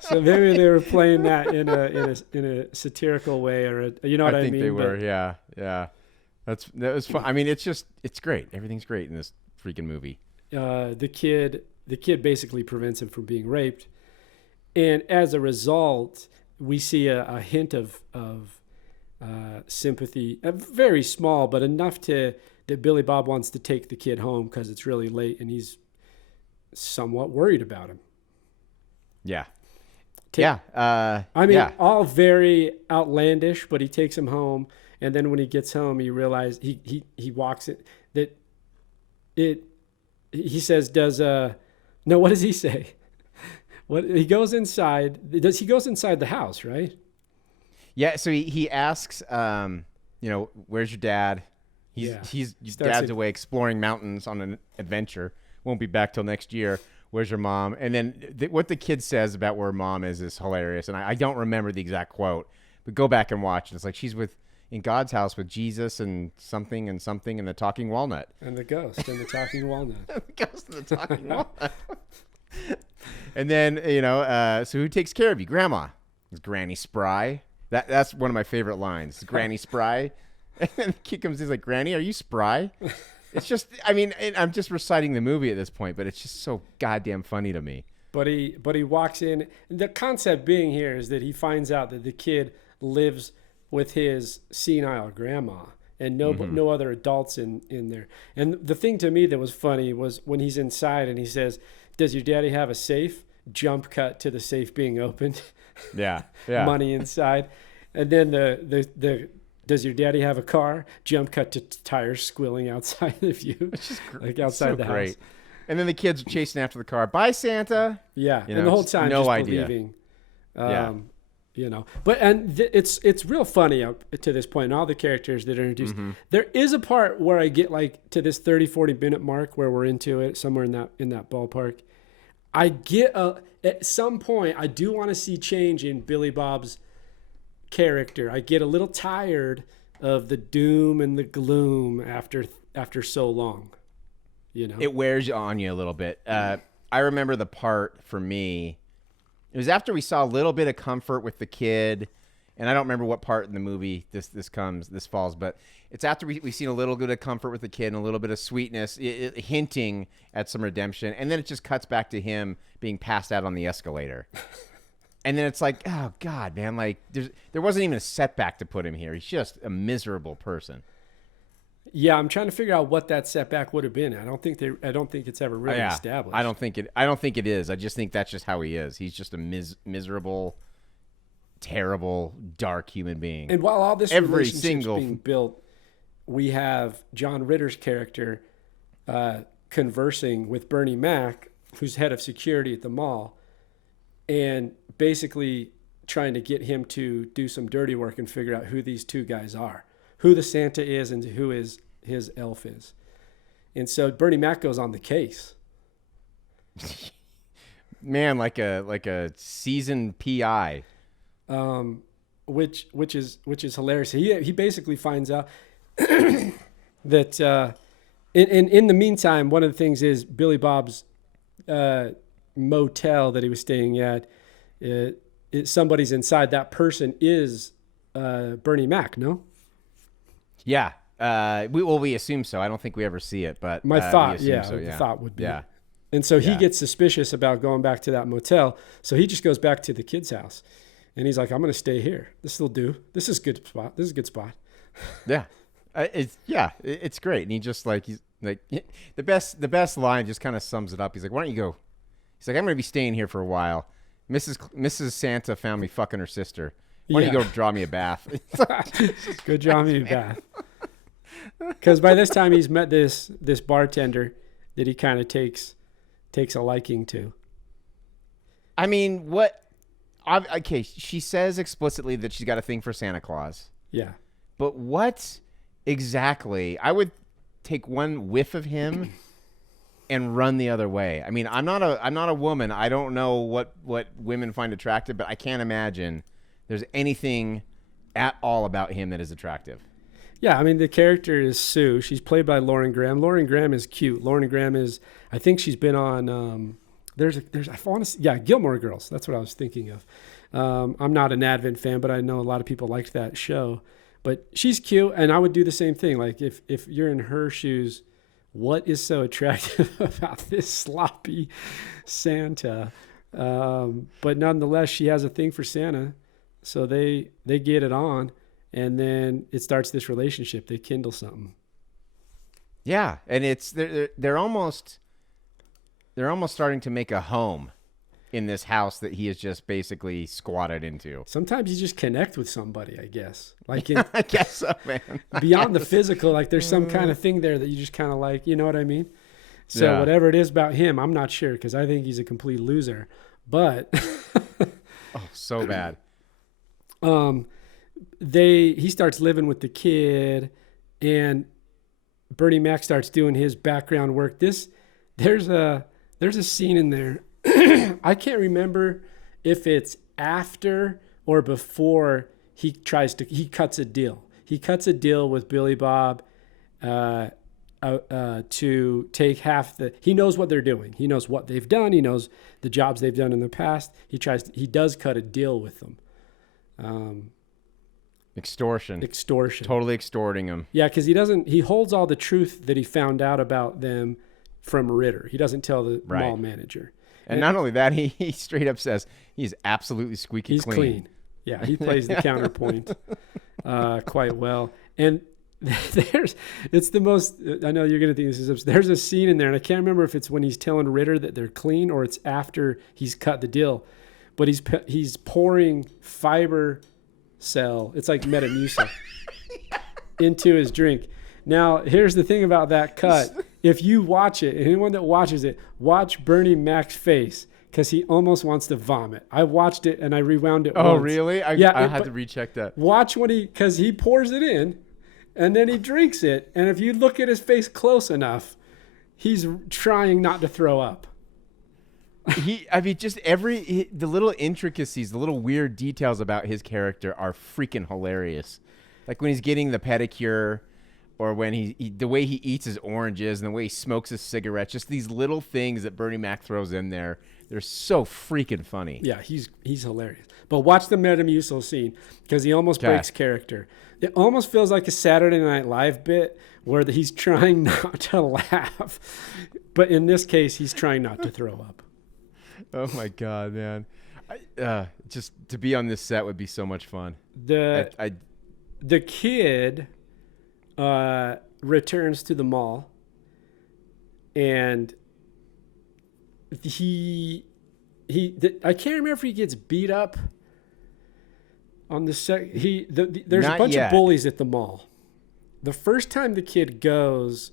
So maybe they were playing that in a satirical way, or you know what I mean? I think they were. Yeah. That was fun. I mean, it's great. Everything's great in this freaking movie. The kid basically prevents him from being raped, and as a result, we see a hint of sympathy, very small, but enough that Billy Bob wants to take the kid home because it's really late, and he's somewhat worried about him. Yeah. All very outlandish, but he takes him home, and then when he gets home, he realizes he walks it that it. He says, no, what does he say? What he goes inside? He goes inside the house, right? Yeah. So he asks, where's your dad? Dad's away exploring mountains on an adventure. Won't be back till next year. Where's your mom? And then what the kid says about where mom is hilarious. And I don't remember the exact quote, but go back and watch. And it's like she's in God's house with Jesus and something and the talking walnut. And the ghost and the talking walnut. The ghost and the talking walnut. And then, so who takes care of you? Grandma. Is Granny spry? That's one of my favorite lines. Granny spry? And then the kid comes in, he's like, Granny, are you spry? It's just, I'm just reciting the movie at this point, but it's just so goddamn funny to me. But he walks in. The concept being here is that he finds out that the kid lives with his senile grandma and no other adults in there. And the thing to me that was funny was when he's inside and he says, "Does your daddy have a safe?" Jump cut to the safe being opened. Yeah. Money inside. And then the "Does your daddy have a car?" Jump cut to tires squealing outside of you, like outside the house. And then the kids are chasing after the car. Bye, Santa. Yeah, and the whole time no just idea. believing. Yeah. But it's real funny up to this point. And all the characters that are introduced. Mm-hmm. There is a part where I get like to this 30-40 minute mark where we're into it, somewhere in that ballpark. I get at some point I do want to see change in Billy Bob's character. I get a little tired of the doom and the gloom after so long. It wears on you a little bit. I remember the part for me. It was after we saw a little bit of comfort with the kid, and I don't remember what part in the movie this falls, but it's after we've seen a little bit of comfort with the kid and a little bit of sweetness, hinting at some redemption, and then it just cuts back to him being passed out on the escalator. And then it's like, oh God, man! Like there wasn't even a setback to put him here. He's just a miserable person. Yeah, I'm trying to figure out what that setback would have been. I don't think it's ever really established. I don't think it is. I just think that's just how he is. He's just a miserable, terrible, dark human being. And while all this Every relationship's single- being built, we have John Ritter's character conversing with Bernie Mac, who's head of security at the mall, and basically trying to get him to do some dirty work and figure out who these two guys are, who the Santa is and who his elf is. And so Bernie Mac goes on the case. Man, like a seasoned PI. Which is hilarious. He basically finds out that in the meantime, one of the things is Billy Bob's motel that he was staying at. Somebody's inside. That person is Bernie Mac. No. Yeah. We assume so. I don't think we ever see it, but My thought, we assume so, the thought would be. Yeah. And so he Yeah. gets suspicious about going back to that motel. So he just goes back to the kid's house, and he's like, "I'm going to stay here. This will do. This is a good spot. This is a good spot." Yeah. It's great. And he's like the best line just kind of sums it up. He's like, "Why don't you go?" He's like, "I'm going to be staying here for a while. Mrs. Santa found me fucking her sister. Why don't you go draw me a bath?" Go draw me a bath. Because by this time he's met this bartender that he kind of takes a liking to. I mean, okay, she says explicitly that she's got a thing for Santa Claus. Yeah. But what exactly? I would take one whiff of him and run the other way. I mean, I'm not a woman. I don't know what women find attractive, but I can't imagine there's anything at all about him that is attractive. Yeah, I mean, the character is Sue. She's played by Lauren Graham. Lauren Graham is cute. Lauren Graham is, I think she's been on, Gilmore Girls. That's what I was thinking of. I'm not an Advent fan, but I know a lot of people liked that show. But she's cute, and I would do the same thing. Like, if you're in her shoes, what is so attractive about this sloppy Santa? But nonetheless, she has a thing for Santa, so they get it on. And then it starts this relationship. They kindle something. Yeah, and they're almost starting to make a home in this house that he has just basically squatted into. Sometimes you just connect with somebody, I guess. Like I guess so, man. Beyond the physical, like there's some kind of thing there that you just kind of like, you know what I mean? So Yeah. whatever it is about him, I'm not sure because I think he's a complete loser. But Oh, so bad. he starts living with the kid, and Bernie Mac starts doing his background work. There's a scene in there. I can't remember if it's after or before he cuts a deal. He cuts a deal with Billy Bob to take half he knows what they're doing. He knows what they've done. He knows the jobs they've done in the past. He does cut a deal with them. Extortion. Totally extorting him. Yeah, because he holds all the truth that he found out about them from Ritter. He doesn't tell the mall manager. And not only that, he straight up says he's absolutely squeaky He's clean. Yeah, he plays the counterpoint quite well. And it's the most, I know you're going to think this is, there's a scene in there, and I can't remember if it's when he's telling Ritter that they're clean or it's after he's cut the deal. But he's pouring fiber cell, it's like Metamucil, into his drink. Now, here's the thing about that cut. If you watch it, anyone that watches it, watch Bernie Mac's face because he almost wants to vomit. I watched it and I rewound it Oh, once. really? I had to recheck that. Watch because he pours it in and then he drinks it. And if you look at his face close enough, he's trying not to throw up. The little intricacies, the little weird details about his character are freaking hilarious. Like when he's getting the pedicure, or when the way he eats his oranges and the way he smokes his cigarettes, just these little things that Bernie Mac throws in there. They're so freaking funny. Yeah, he's hilarious. But watch the Metamucil scene because he almost breaks character. It almost feels like a Saturday Night Live bit where he's trying not to laugh. But in this case, he's trying not to throw up. Oh, my God, man. Just to be on this set would be so much fun. The kid returns to the mall, and I can't remember if he gets beat up On the there's a Not bunch yet. of bullies at the mall. The first time the kid goes,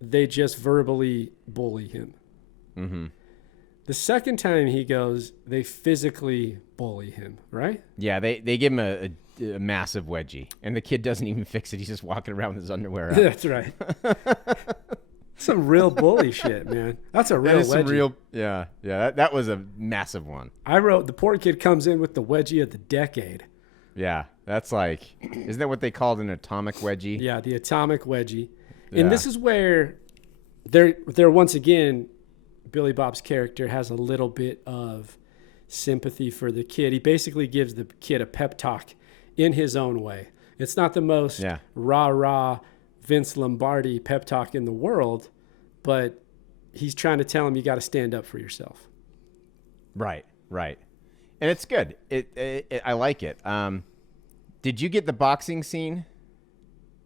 they just verbally bully him. Mm-hmm. The second time he goes, they physically bully him, right? Yeah, they give him a massive wedgie, and the kid doesn't even fix it. He's just walking around with his underwear out. That's right. Some real bully shit, man. That's a real That is some wedgie. real, yeah. That was a massive one. I wrote, the poor kid comes in with the wedgie of the decade. Yeah, that's like, isn't that what they called an atomic wedgie? Yeah, the atomic wedgie. Yeah. And this is where they're once again, Billy Bob's character has a little bit of sympathy for the kid. He basically gives the kid a pep talk in his own way. It's not the most rah-rah Vince Lombardi pep talk in the world, but he's trying to tell him you got to stand up for yourself. Right. And it's good. I like it. Did you get the boxing scene?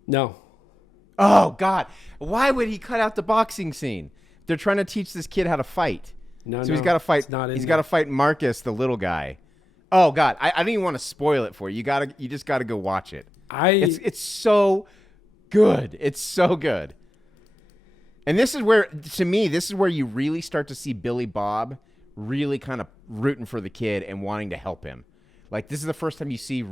No. Oh, God. Why would he cut out the boxing scene? They're trying to teach this kid how to fight. No, So he's got to fight. it's not in He's there. got to fight Marcus, the little guy. Oh God, I don't even want to spoil it for you. You just got to go watch it. It's so good. It's so good. And this is where, to me, you really start to see Billy Bob really kind of rooting for the kid and wanting to help him. Like, this is the first time you see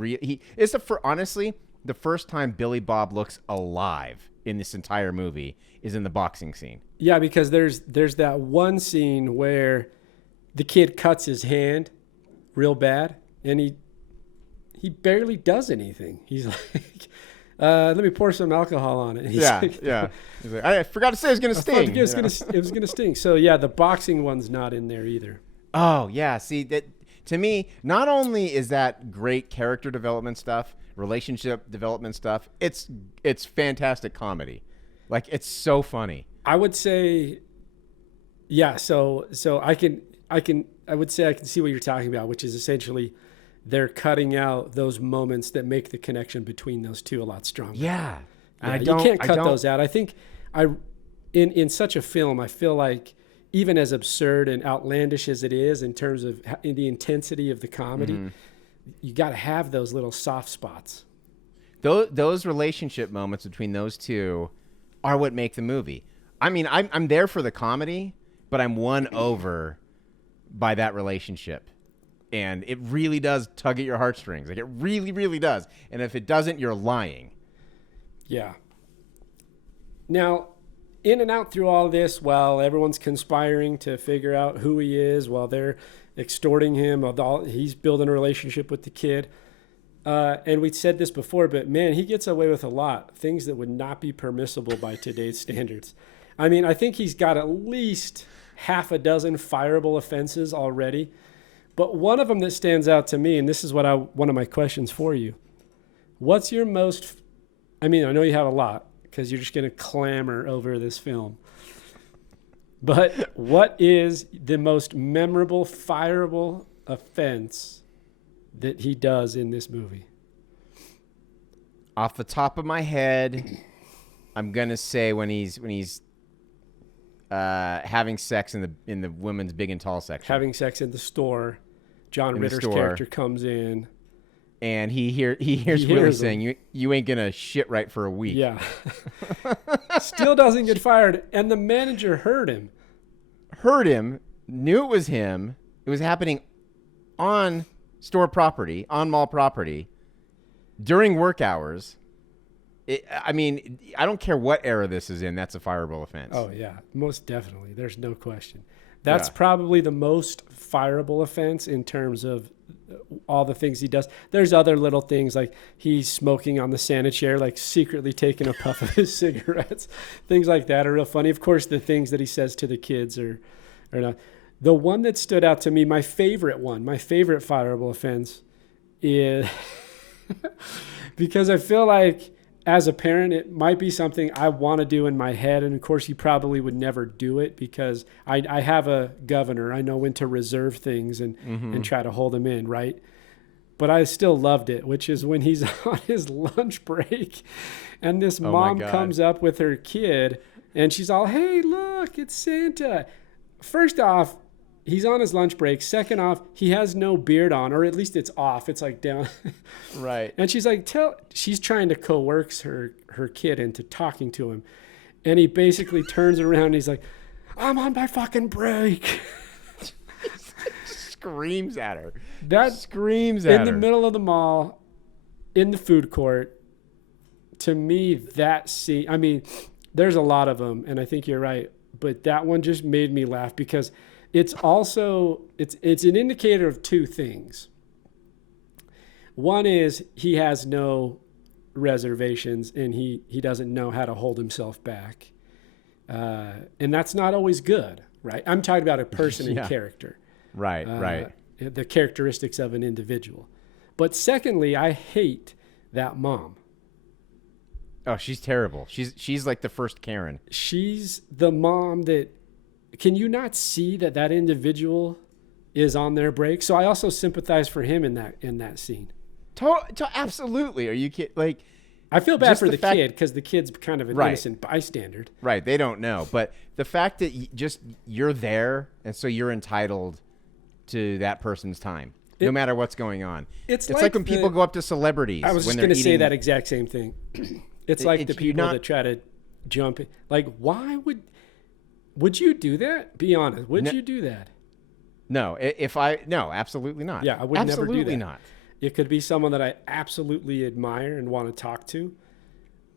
honestly, the first time Billy Bob looks alive in this entire movie is in the boxing scene. Yeah, because there's that one scene where the kid cuts his hand real bad, and he barely does anything. He's like, let me pour some alcohol on it. He's like, He's like, I forgot to say it was going to sting. It was gonna sting. So yeah, the boxing one's not in there either. Oh, yeah. See, that to me, not only is that great character development stuff, relationship development stuff, it's fantastic comedy. Like, it's so funny. I would say, yeah. So I would say I can see what you're talking about, which is essentially they're cutting out those moments that make the connection between those two a lot stronger. Yeah. Yeah, you can't cut those out. I think in such a film, I feel like even as absurd and outlandish as it is in terms of in the intensity of the comedy, you got to have those little soft spots. Those relationship moments between those two are what make the movie. I mean, I'm there for the comedy, but I'm won over by that relationship. And it really does tug at your heartstrings. Like, it really, really does. And if it doesn't, you're lying. Yeah. Now, in and out through all this, while everyone's conspiring to figure out who he is, while they're extorting him, he's building a relationship with the kid. And we said this before, but man, he gets away with a lot. Things that would not be permissible by today's standards. I mean, I think he's got at least half a dozen fireable offenses already. But one of them that stands out to me, and this is one of my questions for you. What's your most, I mean, I know you have a lot because you're just going to clamor over this film. But what is the most memorable, fireable offense that he does in this movie? Off the top of my head, I'm gonna say when he's having sex in the women's big and tall section. Having sex in the store. John Ritter's character comes in. And he hears Willie saying, you ain't gonna shit right for a week. Yeah. Still doesn't get fired. And the manager heard him. Knew it was him. It was happening on store property, on mall property, during work hours. I mean, I don't care what era this is in. That's a fireable offense. Oh, yeah. Most definitely. There's no question. That's probably the most fireable offense in terms of all the things he does. There's other little things like he's smoking on the Santa chair, like secretly taking a puff of his cigarettes. Things like that are real funny. Of course, the things that he says to the kids are not. The one that stood out to me, my favorite fireable offense is because I feel like as a parent, it might be something I want to do in my head. And of course, you probably would never do it because I have a governor. I know when to reserve things and try to hold them in, right? But I still loved it, which is when he's on his lunch break and this mom comes up with her kid and she's all, hey, look, it's Santa. First off, he's on his lunch break. Second off, he has no beard on, or at least it's off. It's like down. Right. And she's like, she's trying to coerce her kid into talking to him. And he basically turns around and he's like, I'm on my fucking break. Screams at her. That Screams at her. in the middle of the mall, in the food court. To me, that scene, I mean, there's a lot of them, and I think you're right. But that one just made me laugh because it's also, it's an indicator of two things. One is he has no reservations and he doesn't know how to hold himself back. And that's not always good, right? I'm talking about a person and character. Right, right. The characteristics of an individual. But secondly, I hate that mom. Oh, she's terrible. She's like the first Karen. She's the mom that, can you not see that individual is on their break? So I also sympathize for him in that scene. Absolutely. Are you kidding? Like, I feel bad just for the fact- kid because the kid's kind of an Right. innocent bystander. Right. They don't know. But the fact that you're there, and so you're entitled to that person's time, no matter what's going on. It's like like when people go up to celebrities. I was just when they're going to say eating- that exact same thing. It's like the people not- that try to jump in. Like, why would you do that? Be honest. Would you do that? No, no, absolutely not. Yeah, I would never do that. Absolutely not. It could be someone that I absolutely admire and want to talk to.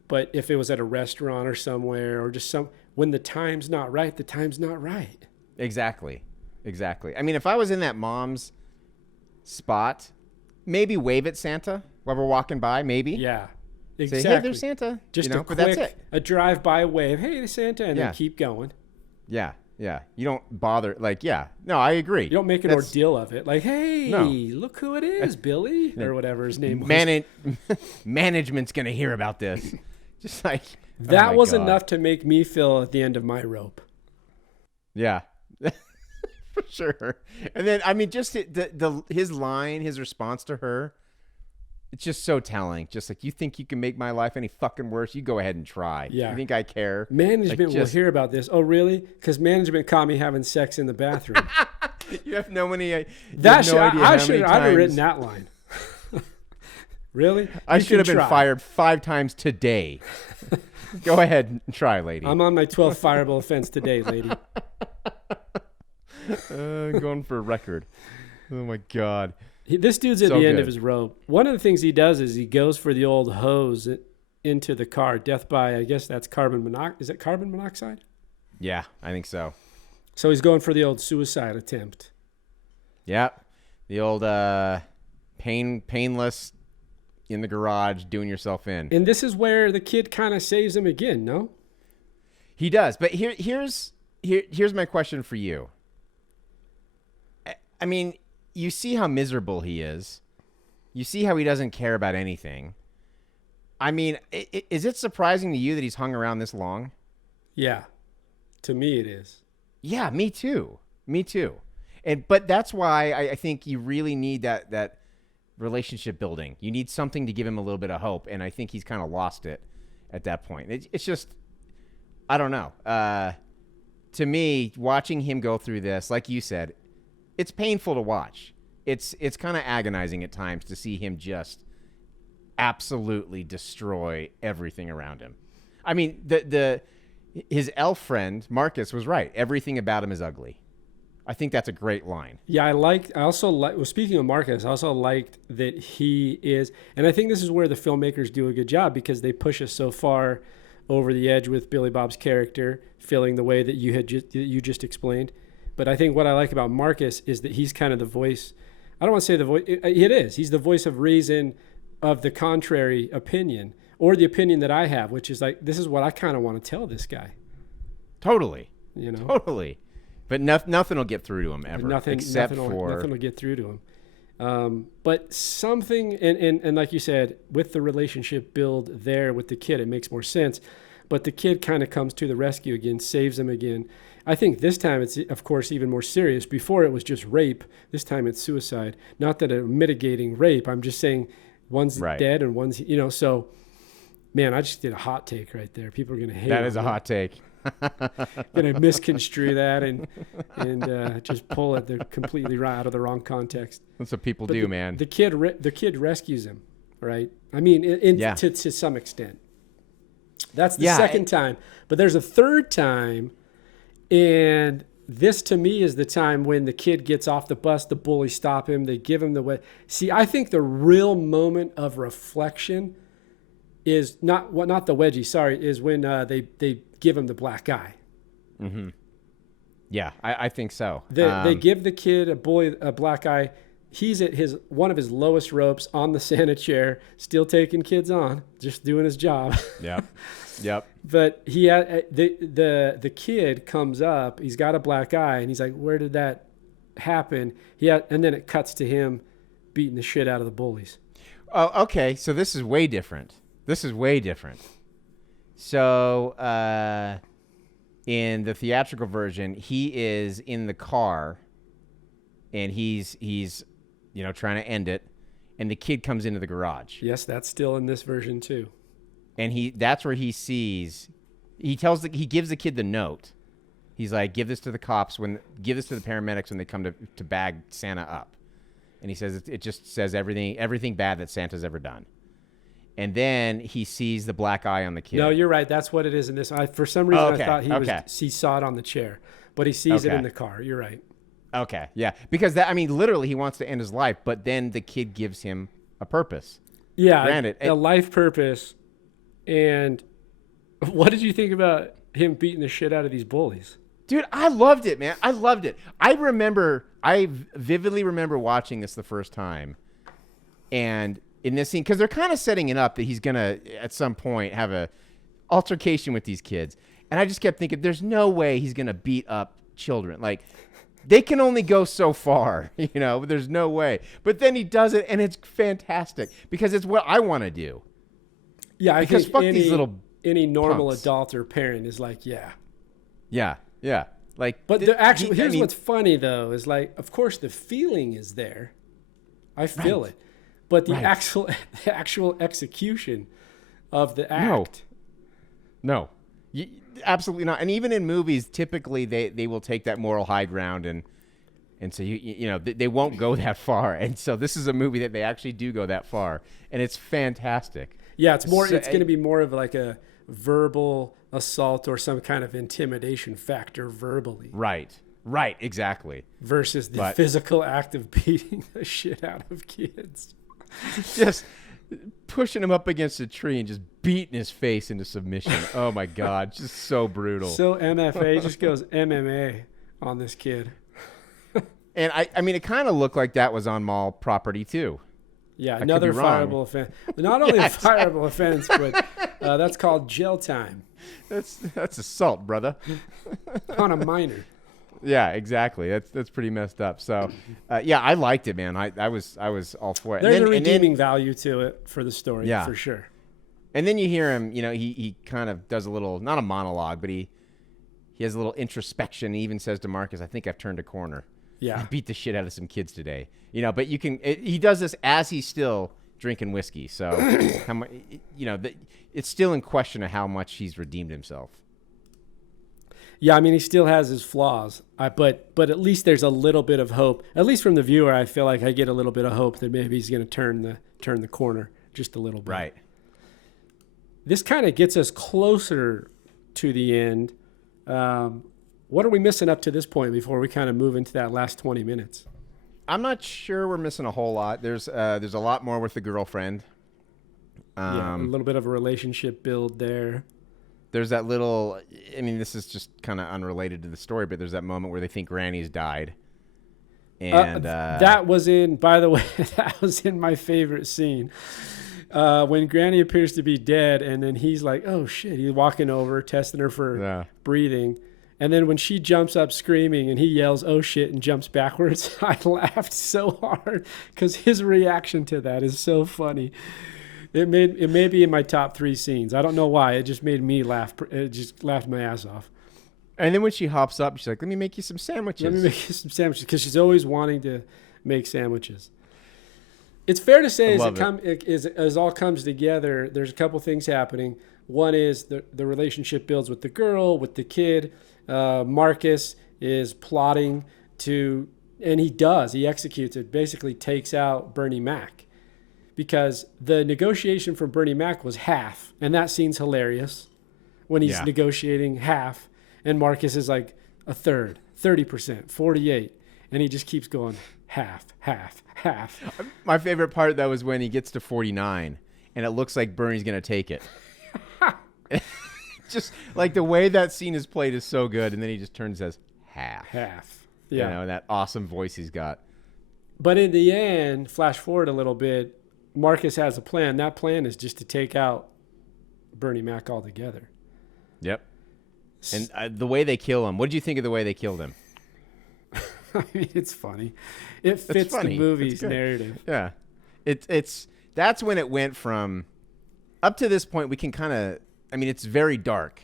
But if it was at a restaurant or somewhere or just when the time's not right, the time's not right. Exactly. I mean, if I was in that mom's spot, maybe wave at Santa while we're walking by, maybe. Yeah. Say, Exactly. hey, there's Santa. Just a but quick, that's it. a drive-by wave. Hey, Santa, and Yeah. then keep going. Yeah. You don't bother. Like, yeah. No, I agree. You don't make an ordeal of it. Like, hey, No. look who it is, Billy, or whatever his name was. Management's going to hear about this. Just like. oh That my was God. enough to make me feel at the end of my rope. Yeah. For sure. And then, I mean, just his line, his response to her, it's just so telling. Just like, you think you can make my life any fucking worse? You go ahead and try. Yeah. You think I care? Management Like, will hear about this. Oh, really? Because management caught me having sex in the bathroom. You have no idea. I I'd have written that line. Really? I You should have can been try. fired 5 times today. Go ahead and try, lady. I'm on my 12th fireable offense today, lady. Going for a record. Oh my God. This dude's at So the end good. of his rope. One of the things he does is he goes for the old hose into the car. Death by, I guess that's carbon monoxide. Is it carbon monoxide? Yeah, I think so. So he's going for the old suicide attempt. Yeah. The old painless in the garage doing yourself in. And this is where the kid kind of saves him again, no? He does. But here's my question for you. I mean, you see how miserable he is. You see how he doesn't care about anything. I mean, is it surprising to you that he's hung around this long? Yeah. To me, it is. Yeah, me too. But that's why I think you really need that relationship building. You need something to give him a little bit of hope, and I think he's kind of lost it at that point. It's just, I don't know. To me, watching him go through this, like you said, it's painful to watch. It's kind of agonizing at times to see him just absolutely destroy everything around him. I mean, his elf friend Marcus was right. Everything about him is ugly. I think that's a great line. Yeah, speaking of Marcus, I also liked that he is, and I think this is where the filmmakers do a good job because they push us so far over the edge with Billy Bob's character feeling the way that you just explained. But I think what I like about Marcus is that he's kind of the voice. I don't want to say the voice. It is. He's the voice of reason, of the contrary opinion, or the opinion that I have, which is like, this is what I kind of want to tell this guy. Totally. You know? Totally. But nothing will get through to him ever. Nothing will get through to him. But something, and like you said, with the relationship build there with the kid, it makes more sense. But the kid kind of comes to the rescue again, saves him again. I think this time it's, of course, even more serious. Before it was just rape. This time it's suicide. Not that I'm mitigating rape. I'm just saying one's dead and one's, so, man, I just did a hot take right there. People are going to hate That on is a me. hot take. gonna misconstrue that and just pull it completely right out of the wrong context. That's what people do, man. The kid rescues him, right? I mean, to some extent. That's the second time, but there's a third time, and this to me is the time when the kid gets off the bus. The bullies stop him. They give him the way. See, I think the real moment of reflection is not the wedgie. Sorry, is when they give him the black eye. Mm-hmm. Yeah, I think so. They give the kid a black eye. He's at one of his lowest ropes on the Santa chair, still taking kids on, just doing his job. Yep. But he had the kid comes up. He's got a black eye, and he's like, "Where did that happen?" And then it cuts to him beating the shit out of the bullies. Oh, okay. So this is way different. So in the theatrical version, he is in the car, and he's trying to end it, and the kid comes into the garage. Yes, that's still in this version too. And that's where he sees. He gives the kid the note. He's like, give this to the paramedics when they come to bag Santa up. And he says it just says everything bad that Santa's ever done. And then he sees the black eye on the kid. No, you're right. That's what it is in this. For some reason, I thought he saw it on the chair, but he sees it in the car. You're right. Okay, yeah, because literally, he wants to end his life, but then the kid gives him a purpose. Yeah, granted, a life purpose. And what did you think about him beating the shit out of these bullies? Dude, I loved it, man. I loved it. I vividly remember watching this the first time, and in this scene, because they're kind of setting it up that he's gonna at some point have a altercation with these kids, and I just kept thinking, there's no way he's gonna beat up children. Like, they can only go so far, but there's no way. But then he does it, and it's fantastic because it's what I want to do. Yeah, because fuck these little any normal punks. Adult or parent is like, yeah. Like, but here's what's funny though is like, of course, the feeling is there. I feel it, but the actual execution of the act. No. Absolutely not. And even in movies, typically they will take that moral high ground and so they won't go that far. And so this is a movie that they actually do go that far, and it's fantastic. Yeah, it's going to be more of like a verbal assault or some kind of intimidation factor verbally. Right, exactly. Versus the physical act of beating the shit out of kids. Just pushing him up against a tree and just beating his face into submission. Oh my God, just so brutal. So MFA just goes MMA on this kid. And I mean, it kind of looked like that was on mall property too. Yeah, another fireable offense. Not only a fireable offense, but that's called jail time. That's assault, brother. On a minor. Yeah, exactly. That's pretty messed up. So, I liked it, man. I was all for it. There's a redeeming value to it for the story, for sure. And then you hear him, he kind of does a little, not a monologue, but he has a little introspection. He even says to Marcus, I think I've turned a corner. Yeah. I beat the shit out of some kids today. But he does this as he's still drinking whiskey. So, how much, it's still in question of how much he's redeemed himself. Yeah, I mean, he still has his flaws, but at least there's a little bit of hope. At least from the viewer, I feel like I get a little bit of hope that maybe he's going to turn the corner just a little bit. Right. This kind of gets us closer to the end. What are we missing up to this point before we kind of move into that last 20 minutes? I'm not sure we're missing a whole lot. There's a lot more with the girlfriend. A little bit of a relationship build there. There's that little, I mean, this is just kind of unrelated to the story, but there's that moment where they think Granny's died. And that was by the way, that was in my favorite scene. When Granny appears to be dead, and then he's like, oh shit, he's walking over, testing her for breathing. And then when she jumps up screaming and he yells, oh shit, and jumps backwards, I laughed so hard because his reaction to that is so funny. It may be in my top 3 scenes. I don't know why. It just made me laugh. It just laughed my ass off. And then when she hops up, she's like, let me make you some sandwiches. Because she's always wanting to make sandwiches. It's fair to say as all comes together, there's a couple things happening. One is the relationship builds with the girl, with the kid. Marcus is plotting to, and he executes it, basically takes out Bernie Mac. Because the negotiation from Bernie Mac was half, and that scene's hilarious when he's negotiating half, and Marcus is like a third, 30%, 48%, and he just keeps going half. My favorite part, though, is when he gets to 49, and it looks like Bernie's going to take it. Just like the way that scene is played is so good, and then he just turns and says half. Yeah. You know, and that awesome voice he's got. But in the end, flash forward a little bit, Marcus has a plan. That plan is just to take out Bernie Mac altogether. Yep. And the way they kill him, what did you think of the way they killed him? I mean, it's funny. It fits the movie's narrative. Yeah. That's when it went from, up to this point, we can kind of, I mean, it's very dark,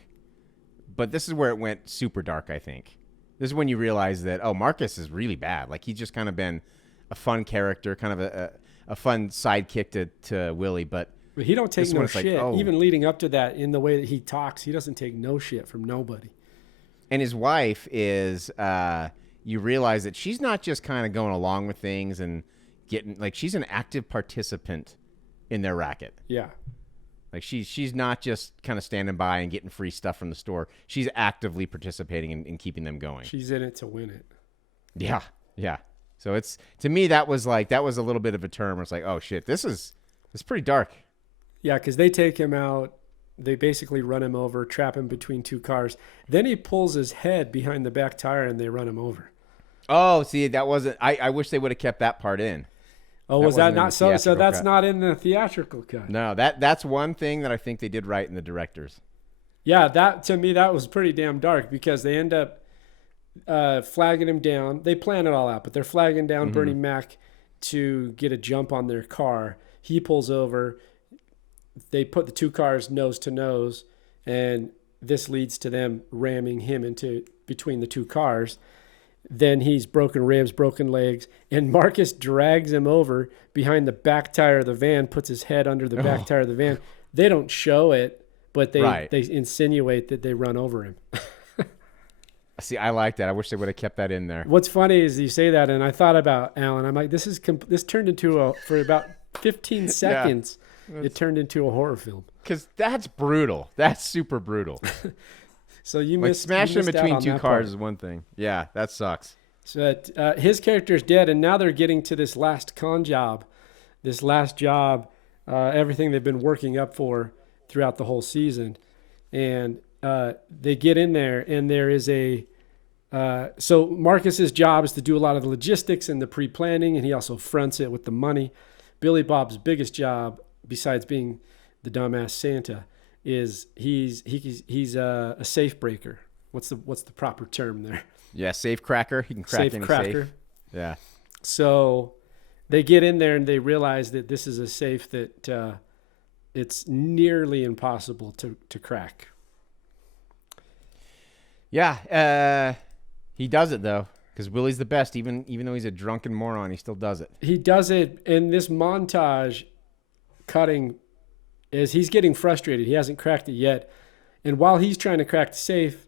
but this is where it went super dark, I think. This is when you realize that, oh, Marcus is really bad. Like, he's just kind of been a fun character, kind of a fun sidekick to Willie, but he don't take no shit. Like, oh. Even leading up to that, in the way that he talks, he doesn't take no shit from nobody. And his wife is, you realize that she's not just kind of going along with things and getting, like, she's an active participant in their racket. Yeah. Like, she's not just kind of standing by and getting free stuff from the store. She's actively participating in keeping them going. She's in it to win it. Yeah. So it's, to me, that was a little bit of a term where it's like, oh shit, it's pretty dark. Yeah, because they take him out. They basically run him over, trap him between two cars. Then he pulls his head behind the back tire and they run him over. Oh, see, that wasn't, I wish they would have kept that part in. Oh, was that not so? So that's not in the theatrical cut. No, that's one thing that I think they did right in the directors. Yeah, that, to me, that was pretty damn dark, because they end up flagging him down. They plan it all out, but they're flagging down Bernie Mac to get a jump on their car. He pulls over. They put the two cars nose to nose, and this leads to them ramming him into between the two cars. Then he's broken ribs, broken legs, and Marcus drags him over behind the back tire of the van, puts his head under the back tire of the van. They don't show it, but they insinuate that they run over him. See, I like that. I wish they would have kept that in there. What's funny is you say that, and I thought about Alan. I'm like, this turned into for about 15 seconds, it turned into a horror film. Because that's brutal. That's super brutal. So you like missed smashing between two cars part. is one thing. Yeah, that sucks. So his character's dead, and now they're getting to this last con job, everything they've been working up for throughout the whole season, and they get in there, and there is so Marcus's job is to do a lot of the logistics and the pre-planning, and he also fronts it with the money. Billy Bob's biggest job, besides being the dumbass Santa, is he's a safe breaker. What's the proper term there? Yeah, safe cracker. He can crack any safe. Yeah. So they get in there and they realize that this is a safe that it's nearly impossible to crack. Yeah, he does it though, because Willie's the best. Even though he's a drunken moron, he still does it. He does it in this montage cutting. As he's getting frustrated, he hasn't cracked it yet. And while he's trying to crack the safe,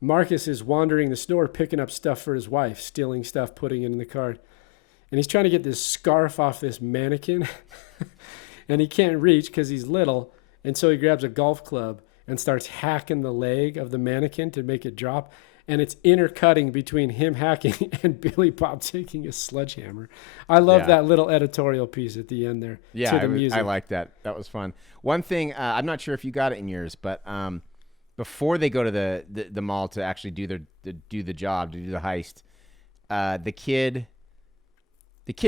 Marcus is wandering the store, picking up stuff for his wife, stealing stuff, putting it in the cart. And he's trying to get this scarf off this mannequin. And he can't reach because he's little. And so he grabs a golf club and starts hacking the leg of the mannequin to make it drop. And it's intercutting between him hacking and Billy Bob taking a sledgehammer. I love that little editorial piece at the end there. Yeah, to the music. I like that. That was fun. One thing, I'm not sure if you got it in yours, but before they go to the mall to actually do the job, to do the heist, the kid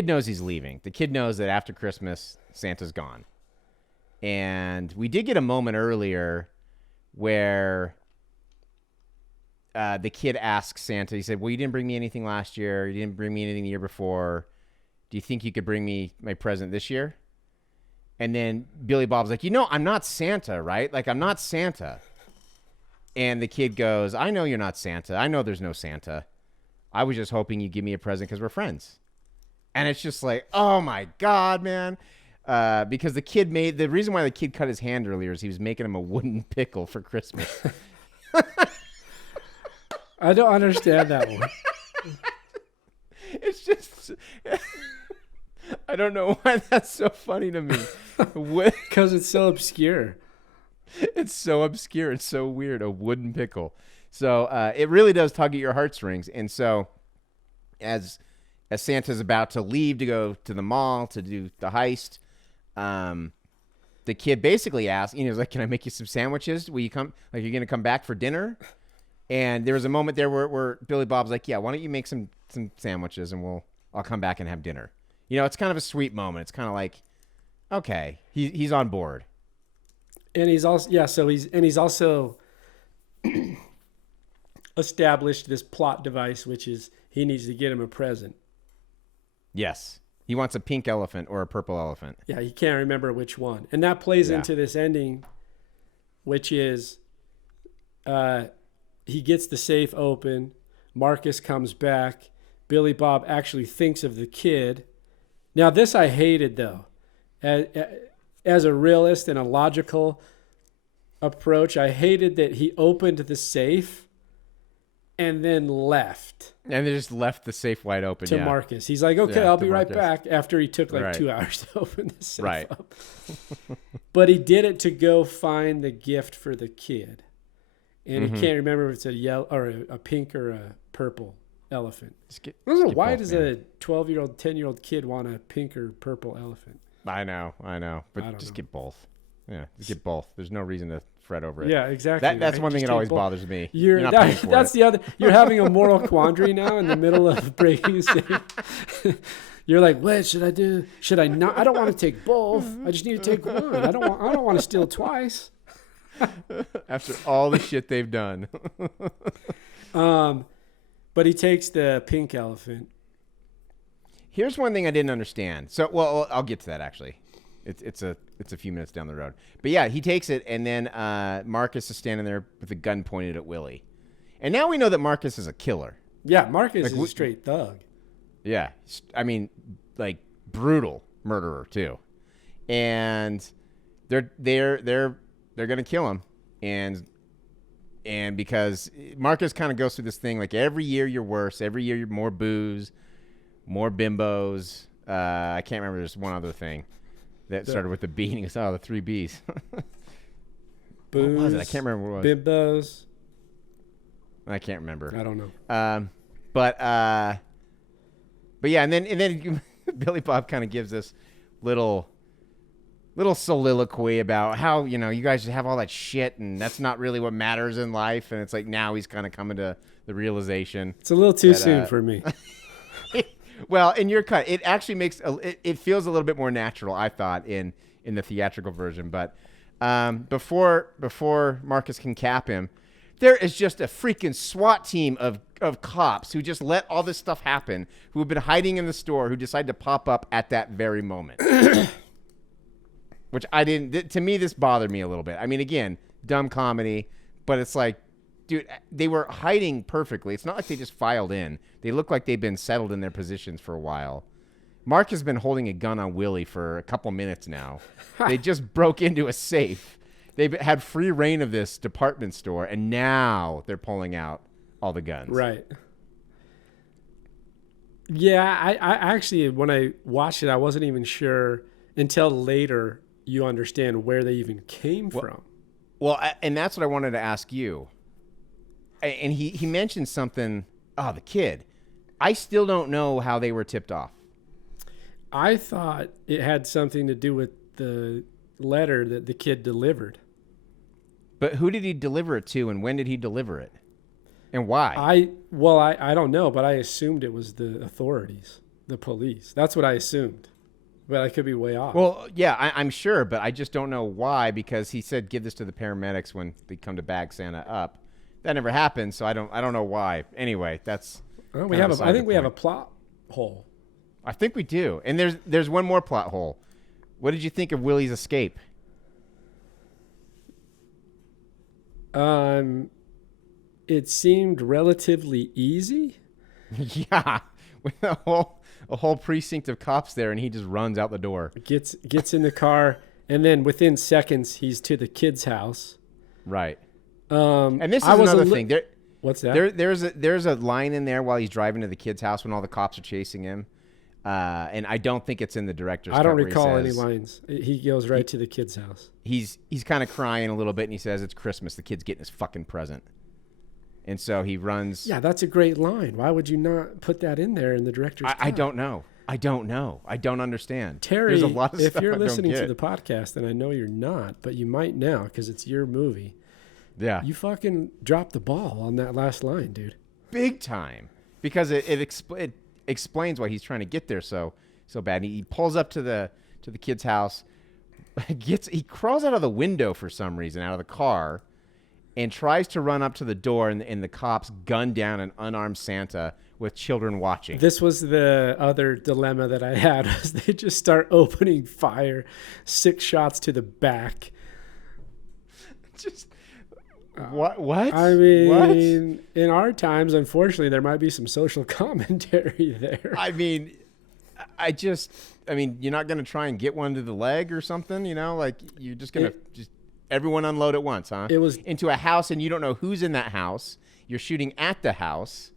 knows he's leaving. The kid knows that after Christmas, Santa's gone. And we did get a moment earlier where the kid asks Santa, he said, well, you didn't bring me anything last year. You didn't bring me anything the year before. Do you think you could bring me my present this year? And then Billy Bob's like, I'm not Santa, right? Like, I'm not Santa. And the kid goes, I know you're not Santa. I know there's no Santa. I was just hoping you'd give me a present because we're friends. And it's just like, oh my God, man. because the reason why the kid cut his hand earlier is he was making him a wooden pickle for Christmas. I don't understand that one. It's just, I don't know why that's so funny to me. Because it's so obscure. It's so obscure. It's so weird. A wooden pickle. So it really does tug at your heartstrings. And so as Santa's about to leave to go to the mall to do the heist, the kid basically asks, he's like, "Can I make you some sandwiches? Will you come? Like, you're gonna come back for dinner?" And there was a moment there where Billy Bob's like, "Yeah, why don't you make some sandwiches and I'll come back and have dinner." It's kind of a sweet moment. It's kind of like, okay, he's on board. And he's also established this plot device, which is he needs to get him a present. Yes. He wants a pink elephant or a purple elephant. Yeah, he can't remember which one. And that plays into this ending, which is he gets the safe open. Marcus comes back. Billy Bob actually thinks of the kid. Now, this I hated, though. As a realist and a logical approach, I hated that he opened the safe and then left. And they just left the safe wide open to Marcus. He's like, "Okay, I'll be right back," after he took 2 hours to open the safe up. But he did it to go find the gift for the kid. And he can't remember if it's a yellow or a pink or a purple elephant. I don't know, why does a 12-year-old, 10-year-old kid want a pink or purple elephant? I know. But just get both. Yeah, just get both. There's no reason to fret over it. Yeah, exactly. That's one thing that always bothers me. That's the other. You're having a moral quandary now in the middle of breaking a safe. You're like, what should I do? Should I not? I don't want to take both. I just need to take one. I don't want to steal twice. After all the shit they've done. But he takes the pink elephant. Here's one thing I didn't understand. So, well, I'll get to that actually. It's a few minutes down the road. But yeah, he takes it, and then Marcus is standing there with a gun pointed at Willie. And now we know that Marcus is a killer. Yeah, Marcus is a straight thug. Yeah, I mean, like brutal murderer too. And they're gonna kill him, and because Marcus kind of goes through this thing like every year you're worse, every year you're more booze, more bimbos. I can't remember. There's one other thing that started with the B. And he goes, the 3 Bs. Booze. What was it? I can't remember what it was. Bimbos. I can't remember. I don't know. But yeah, and then Billy Bob kind of gives this little soliloquy about how, you guys have all that shit and that's not really what matters in life. And it's like now he's kind of coming to the realization. It's a little too soon for me. Well, in your cut, it actually makes it feels a little bit more natural, I thought, in the theatrical version. But before Marcus can cap him, there is just a freaking SWAT team of cops who just let all this stuff happen, who have been hiding in the store, who decide to pop up at that very moment. Which I didn't. To me, this bothered me a little bit. I mean, again, dumb comedy, but it's like, dude, they were hiding perfectly. It's not like they just filed in. They look like they've been settled in their positions for a while. Mark has been holding a gun on Willie for a couple minutes now. They just broke into a safe. They've had free reign of this department store, and now they're pulling out all the guns. Right. Yeah, I actually, when I watched it, I wasn't even sure until later you understand where they even came from. Well, and that's what I wanted to ask you. And he mentioned something, the kid. I still don't know how they were tipped off. I thought it had something to do with the letter that the kid delivered. But who did he deliver it to, and when did he deliver it? And why? I don't know, but I assumed it was the authorities, the police. That's what I assumed. But I could be way off. Well, yeah, I'm sure, but I just don't know why, because he said give this to the paramedics when they come to bag Santa up. That never happened, so I don't know why. Anyway, that's I think we have a plot hole. I think we do. And there's one more plot hole. What did you think of Willie's escape? It seemed relatively easy. Yeah, with a whole precinct of cops there, and he just runs out the door. Gets in the car, and then within seconds he's to the kid's house. Right. And this is another thing. What's that? There's a line in there while he's driving to the kid's house when all the cops are chasing him, and I don't think it's in the director's cut. I don't where recall he any says, lines. He goes right to the kid's house. He's kind of crying a little bit, and he says, "It's Christmas. The kid's getting his fucking present." And so he runs. Yeah, that's a great line. Why would you not put that in there in the director's cut? I don't know. I don't understand. Terry, there's a lot of if stuff you're I don't listening to get. the podcast, and I know you're not, but you might now because it's your movie. Yeah, You fucking dropped the ball on that last line, dude. big time, because it explains why he's trying to get there so bad. He pulls up to the kid's house, he crawls out of the window for some reason, out of the car, and tries to run up to the door, and the cops gun down an unarmed Santa with children watching. This was the other dilemma that I had, was they just start opening fire, 6 shots to the back. Just what? I mean, in our times, unfortunately, there might be some social commentary there. I mean, you're not going to try and get one to the leg or something, like you're just going to just everyone unload at once, huh? It was into a house, and you don't know who's in that house. You're shooting at the house.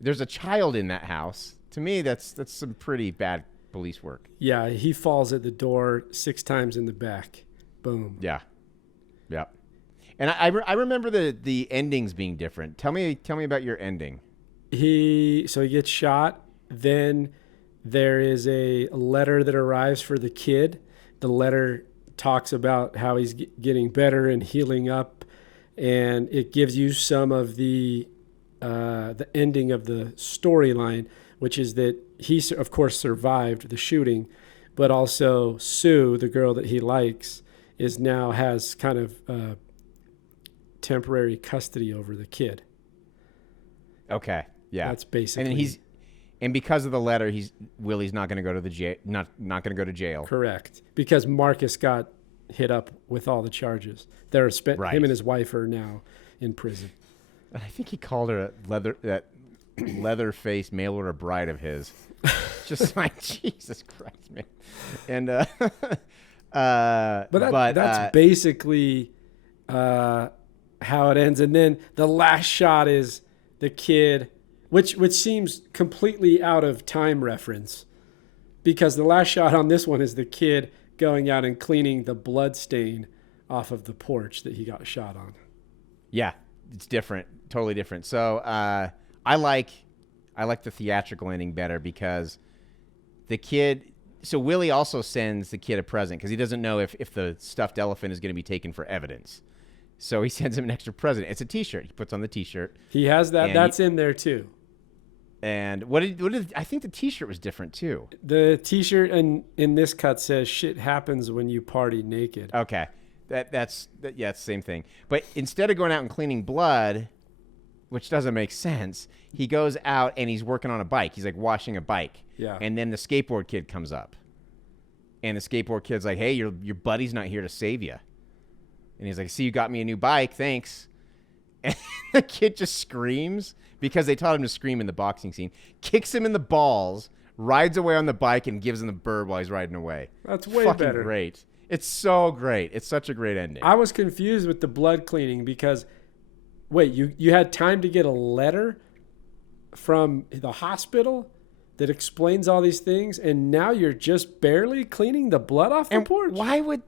There's a child in that house. To me, that's some pretty bad police work. Yeah, he falls at the door 6 times in the back. Boom. Yeah. And I remember the endings being different. Tell me about your ending. He gets shot. Then there is a letter that arrives for the kid. The letter talks about how he's getting better and healing up, and it gives you some of the ending of the storyline, which is that he, of course, survived the shooting, but also Sue, the girl that he likes, has kind of temporary custody over the kid. Okay, yeah, that's basically. And because of the letter, Willie's not going to go to the jail. Not going to go to jail. Correct, because Marcus got hit up with all the charges. Right. Him and his wife are now in prison. I think he called her that leather-faced mail order bride of his. Just like Jesus Christ, man. And that's basically how it ends. And then the last shot is the kid, which seems completely out of time reference, because the last shot on this one is the kid going out and cleaning the blood stain off of the porch that he got shot on. Yeah, it's different, totally different. So I like the theatrical ending better, because the kid. So Willie also sends the kid a present because he doesn't know if the stuffed elephant is going to be taken for evidence. So he sends him an extra present. It's a T-shirt. He puts on the T-shirt. He has that. That's in there too. And what did I think the T-shirt was different too? The T-shirt in this cut says "Shit happens when you party naked." Okay, that's it's the same thing. But instead of going out and cleaning blood, which doesn't make sense, he goes out and he's working on a bike. He's like washing a bike. Yeah. And then the skateboard kid comes up, and the skateboard kid's like, "Hey, your buddy's not here to save you." And he's like, "See, you got me a new bike, thanks." And the kid just screams, because they taught him to scream in the boxing scene, kicks him in the balls, rides away on the bike, and gives him the bird while he's riding away. That's way fucking better. Great. It's so great. It's such a great ending. I was confused with the blood cleaning because, wait, you had time to get a letter from the hospital that explains all these things, and now you're just barely cleaning the blood off the porch? Why would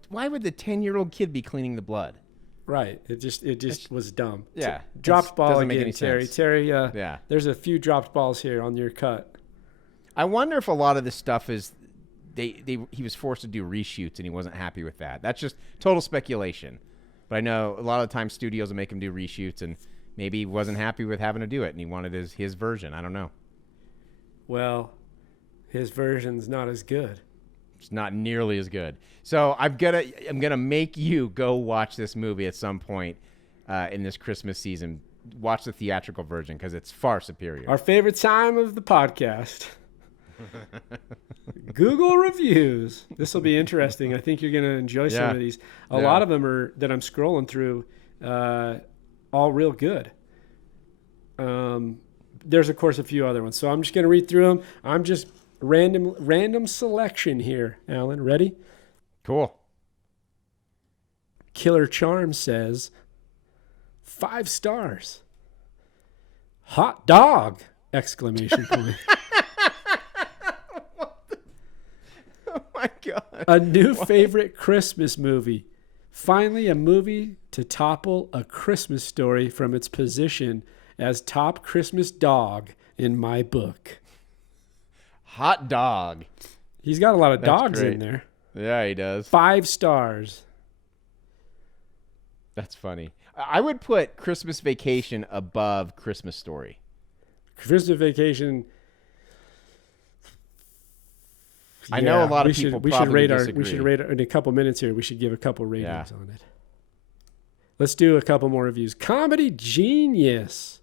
the 10-year-old kid be cleaning the blood? Right. It just was dumb. Yeah. So, dropped ball doesn't again, make any Terry. sense. Terry, Yeah. There's a few dropped balls here on your cut. I wonder if a lot of this stuff is he was forced to do reshoots and he wasn't happy with that. That's just total speculation. But I know a lot of the time studios will make him do reshoots, and maybe he wasn't happy with having to do it and he wanted his version. I don't know. Well, his version's not as good. It's not nearly as good. So I'm gonna make you go watch this movie at some point in this Christmas season. Watch the theatrical version because it's far superior. Our favorite time of the podcast. Google reviews. This will be interesting. I think you're going to enjoy some of these. A lot of them are that I'm scrolling through, all real good. there's of course a few other ones. So I'm just going to read through them. I'm just random selection here. Alan, ready? Cool. Killer Charm says 5 stars. Hot dog! Exclamation point. Oh my God. A new favorite Christmas movie. Finally, a movie to topple A Christmas Story from its position as top Christmas dog in my book. Hot dog. He's got a lot of That's dogs great. in there. Yeah, he does. 5 stars. That's funny. I would put Christmas Vacation above Christmas Story. Christmas Vacation. I know a lot of we people should probably rate disagree. we should rate in a couple minutes here. We should give a couple ratings on it. Let's do a couple more reviews. Comedy Genius.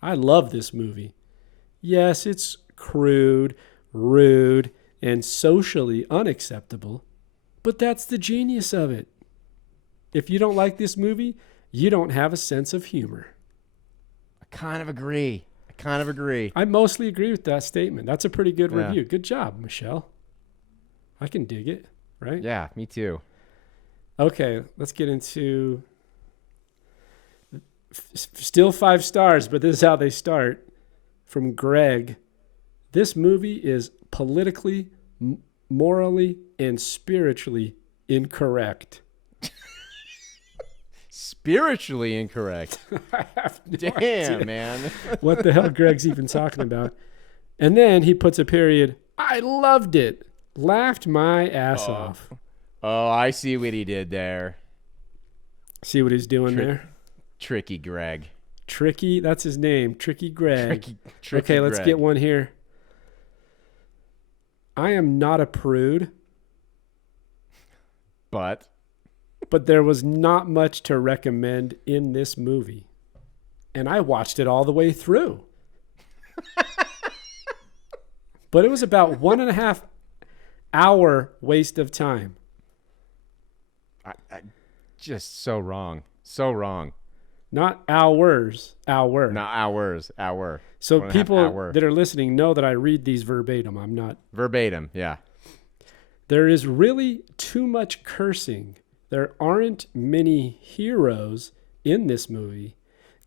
I love this movie. Yes, it's crude, rude, and socially unacceptable, but that's the genius of it. If you don't like this movie, you don't have a sense of humor. I kind of agree. I mostly agree with that statement. That's a pretty good review. Good job, Michelle. I can dig it, right? Yeah, me too. Okay, let's get into still 5 stars, but this is how they start. From Greg, this movie is politically, morally, and spiritually incorrect. Spiritually incorrect. I have no Damn, idea man. what the hell Greg's even talking about. And then he puts a period. I loved it. Laughed my ass off. Oh, I see what he did there. See what he's doing there? Tricky Greg. Tricky, that's his name. Tricky Greg. Tricky Okay, let's Greg. get one here. I am not a prude, But there was not much to recommend in this movie. And I watched it all the way through. But it was about 1.5 hour waste of time. I just so wrong. So wrong. Not hours, hour. Not hours. Hour. So 1.5 people hour. that are listening know that I read these verbatim. I'm not. Verbatim, yeah. There is really too much cursing. There aren't many heroes in this movie.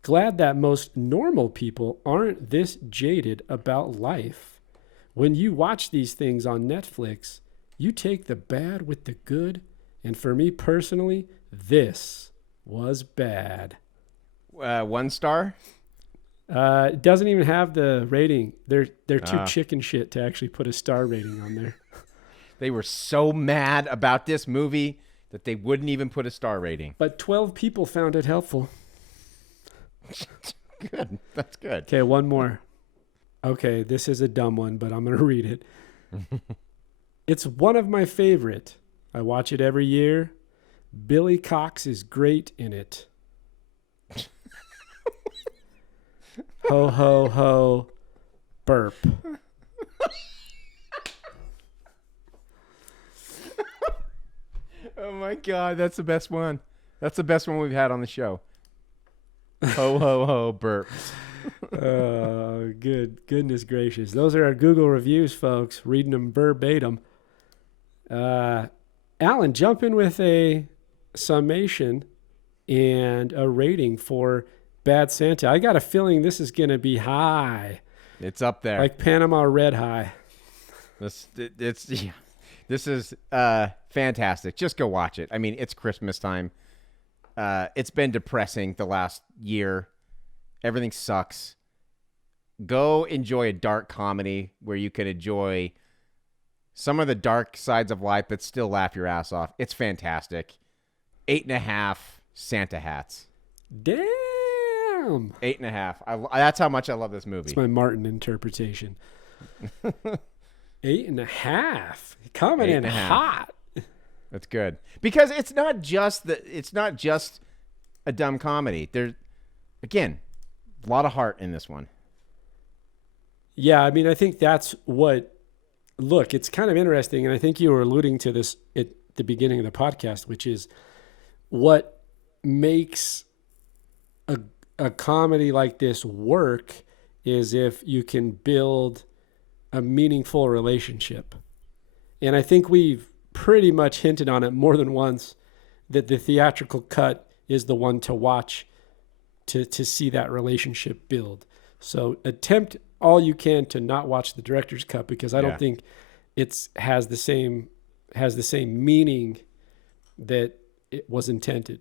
Glad that most normal people aren't this jaded about life. When you watch these things on Netflix, you take the bad with the good. And for me personally, this was bad. 1 star? It doesn't even have the rating. They're too chicken shit to actually put a star rating on there. They were so mad about this movie that they wouldn't even put a star rating. But 12 people found it helpful. Good. That's good. Okay, one more. Okay, this is a dumb one, but I'm going to read it. It's one of my favorite. I watch it every year. Billy Cox is great in it. Ho, ho, ho. Burp. Oh my God, that's the best one. That's the best one we've had on the show. Ho, ho, ho, burp. Goodness gracious. Those are our Google reviews, folks. Reading them verbatim. Alan, jump in with a summation and a rating for Bad Santa. I got a feeling this is going to be high. It's up there. Like Panama Red High. This is fantastic. Just go watch it. I mean, it's Christmas time. It's been depressing the last year. Everything sucks. Go enjoy a dark comedy where you can enjoy some of the dark sides of life, but still laugh your ass off. It's fantastic. 8.5 Santa hats. Damn. 8.5. That's how much I love this movie. That's my Martin interpretation. 8.5. Coming in 8.5. hot. That's good because it's not just a dumb comedy. There's again a lot of heart in this one. Yeah, I mean, I think that's what. Look, it's kind of interesting, and I think you were alluding to this at the beginning of the podcast, which is what makes a comedy like this work is if you can build a meaningful relationship. And I think we've pretty much hinted on it more than once that the theatrical cut is the one to watch to see that relationship build. So attempt all you can to not watch the director's cut, because I don't think it has the same meaning that it was intended.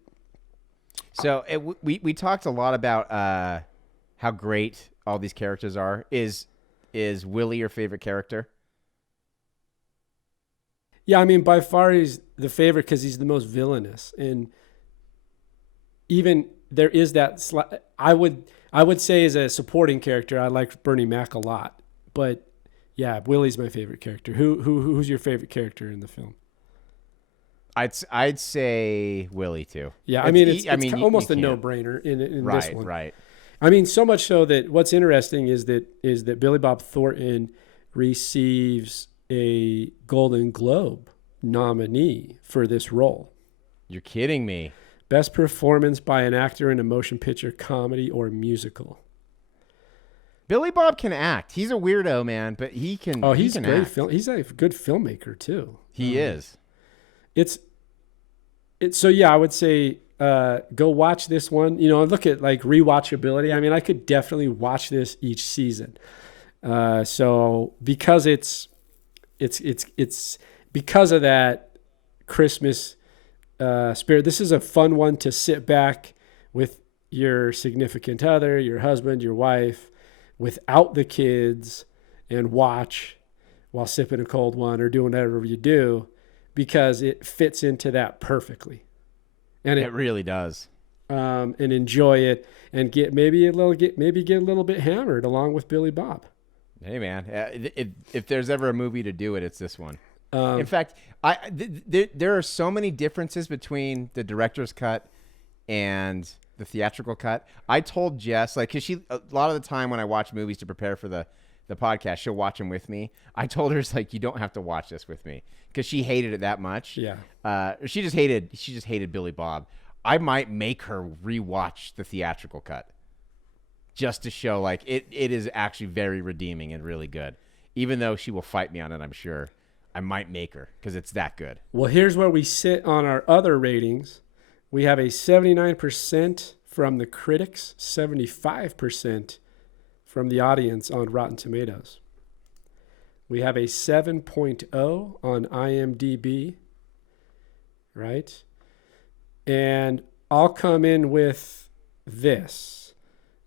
So we talked a lot about how great all these characters are. Is Willie your favorite character? Yeah, I mean, by far he's the favorite because he's the most villainous, and even there is that. I would say as a supporting character, I like Bernie Mac a lot, but yeah, Willie's my favorite character. Who's your favorite character in the film? I'd say Willie too. Yeah, I mean it's almost a no-brainer in this one. Right. I mean, so much so that what's interesting is that Billy Bob Thornton receives a Golden Globe nominee for this role. You're kidding me. Best performance by an actor in a motion picture, comedy, or musical. Billy Bob can act. He's a weirdo, man, but he can. Oh, he's a great. He's a good filmmaker too. He is. It's so yeah. I would say go watch this one. You know, look at like rewatchability. I mean, I could definitely watch this each season. So because it's because of that Christmas spirit. This is a fun one to sit back with your significant other, your husband, your wife, without the kids, and watch while sipping a cold one or doing whatever you do, because it fits into that perfectly. And it really does. And enjoy it, and get maybe a little bit hammered along with Billy Bob. Hey man, if there's ever a movie to do it, it's this one. In fact, there are so many differences between the director's cut and the theatrical cut. I told Jess, like, because a lot of the time when I watch movies to prepare for the podcast, she'll watch them with me. I told her, it's like, you don't have to watch this with me, because she hated it that much. Yeah. She just hated Billy Bob. I might make her rewatch the theatrical cut just to show, like, it is actually very redeeming and really good. Even though she will fight me on it, I'm sure. I might make her, because it's that good. Well, here's where we sit on our other ratings. We have a 79% from the critics, 75% from the audience on Rotten Tomatoes. We have a 7.0 on IMDb, right? And I'll come in with this.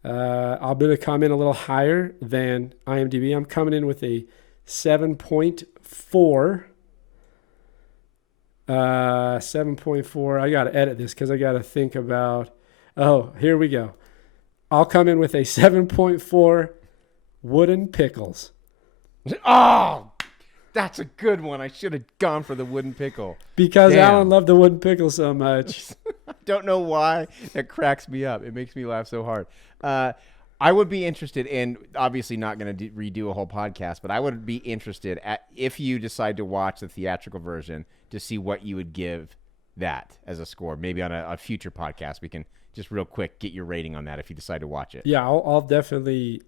I'm going to come in a little higher than IMDb. I'm coming in with a 7.4. 7.4. I got to edit this because I got to think about. Oh, here we go. I'll come in with a 7.4 wooden pickles. Oh, that's a good one. I should have gone for the wooden pickle. Because Alan loved the wooden pickle so much. I don't know why. It cracks me up. It makes me laugh so hard. I would be interested in, obviously not going to redo a whole podcast, but I would be interested if you decide to watch the theatrical version to see what you would give that as a score. Maybe on a future podcast, we can just real quick get your rating on that if you decide to watch it. Yeah, I'll definitely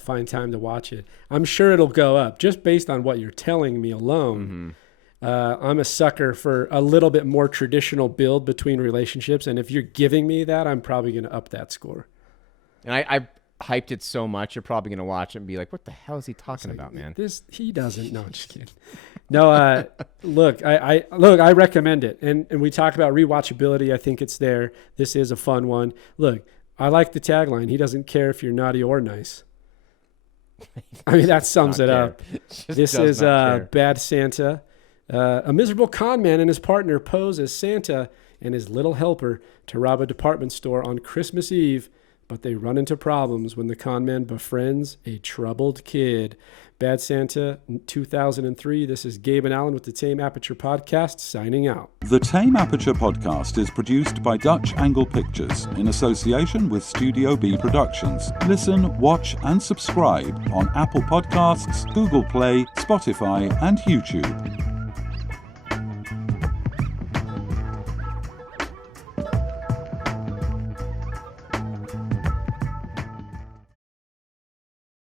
find time to watch it. I'm sure it'll go up just based on what you're telling me alone. Mm-hmm. I'm a sucker for a little bit more traditional build between relationships, and if you're giving me that, I'm probably going to up that score. And I hyped it so much, you're probably going to watch it and be like, what the hell is he talking about, man? He doesn't. No, I'm just kidding. No, look, I recommend it. And we talk about rewatchability. I think it's there. This is a fun one. Look, I like the tagline. He doesn't care if you're naughty or nice. I mean, that sums it up. This is Bad Santa. A miserable con man and his partner pose as Santa and his little helper to rob a department store on Christmas Eve, but they run into problems when the con man befriends a troubled kid. Bad Santa, 2003. This is Gabe and Alan with the Tame Aperture Podcast, signing out. The Tame Aperture Podcast is produced by Dutch Angle Pictures in association with Studio B Productions. Listen, watch, and subscribe on Apple Podcasts, Google Play, Spotify, and YouTube.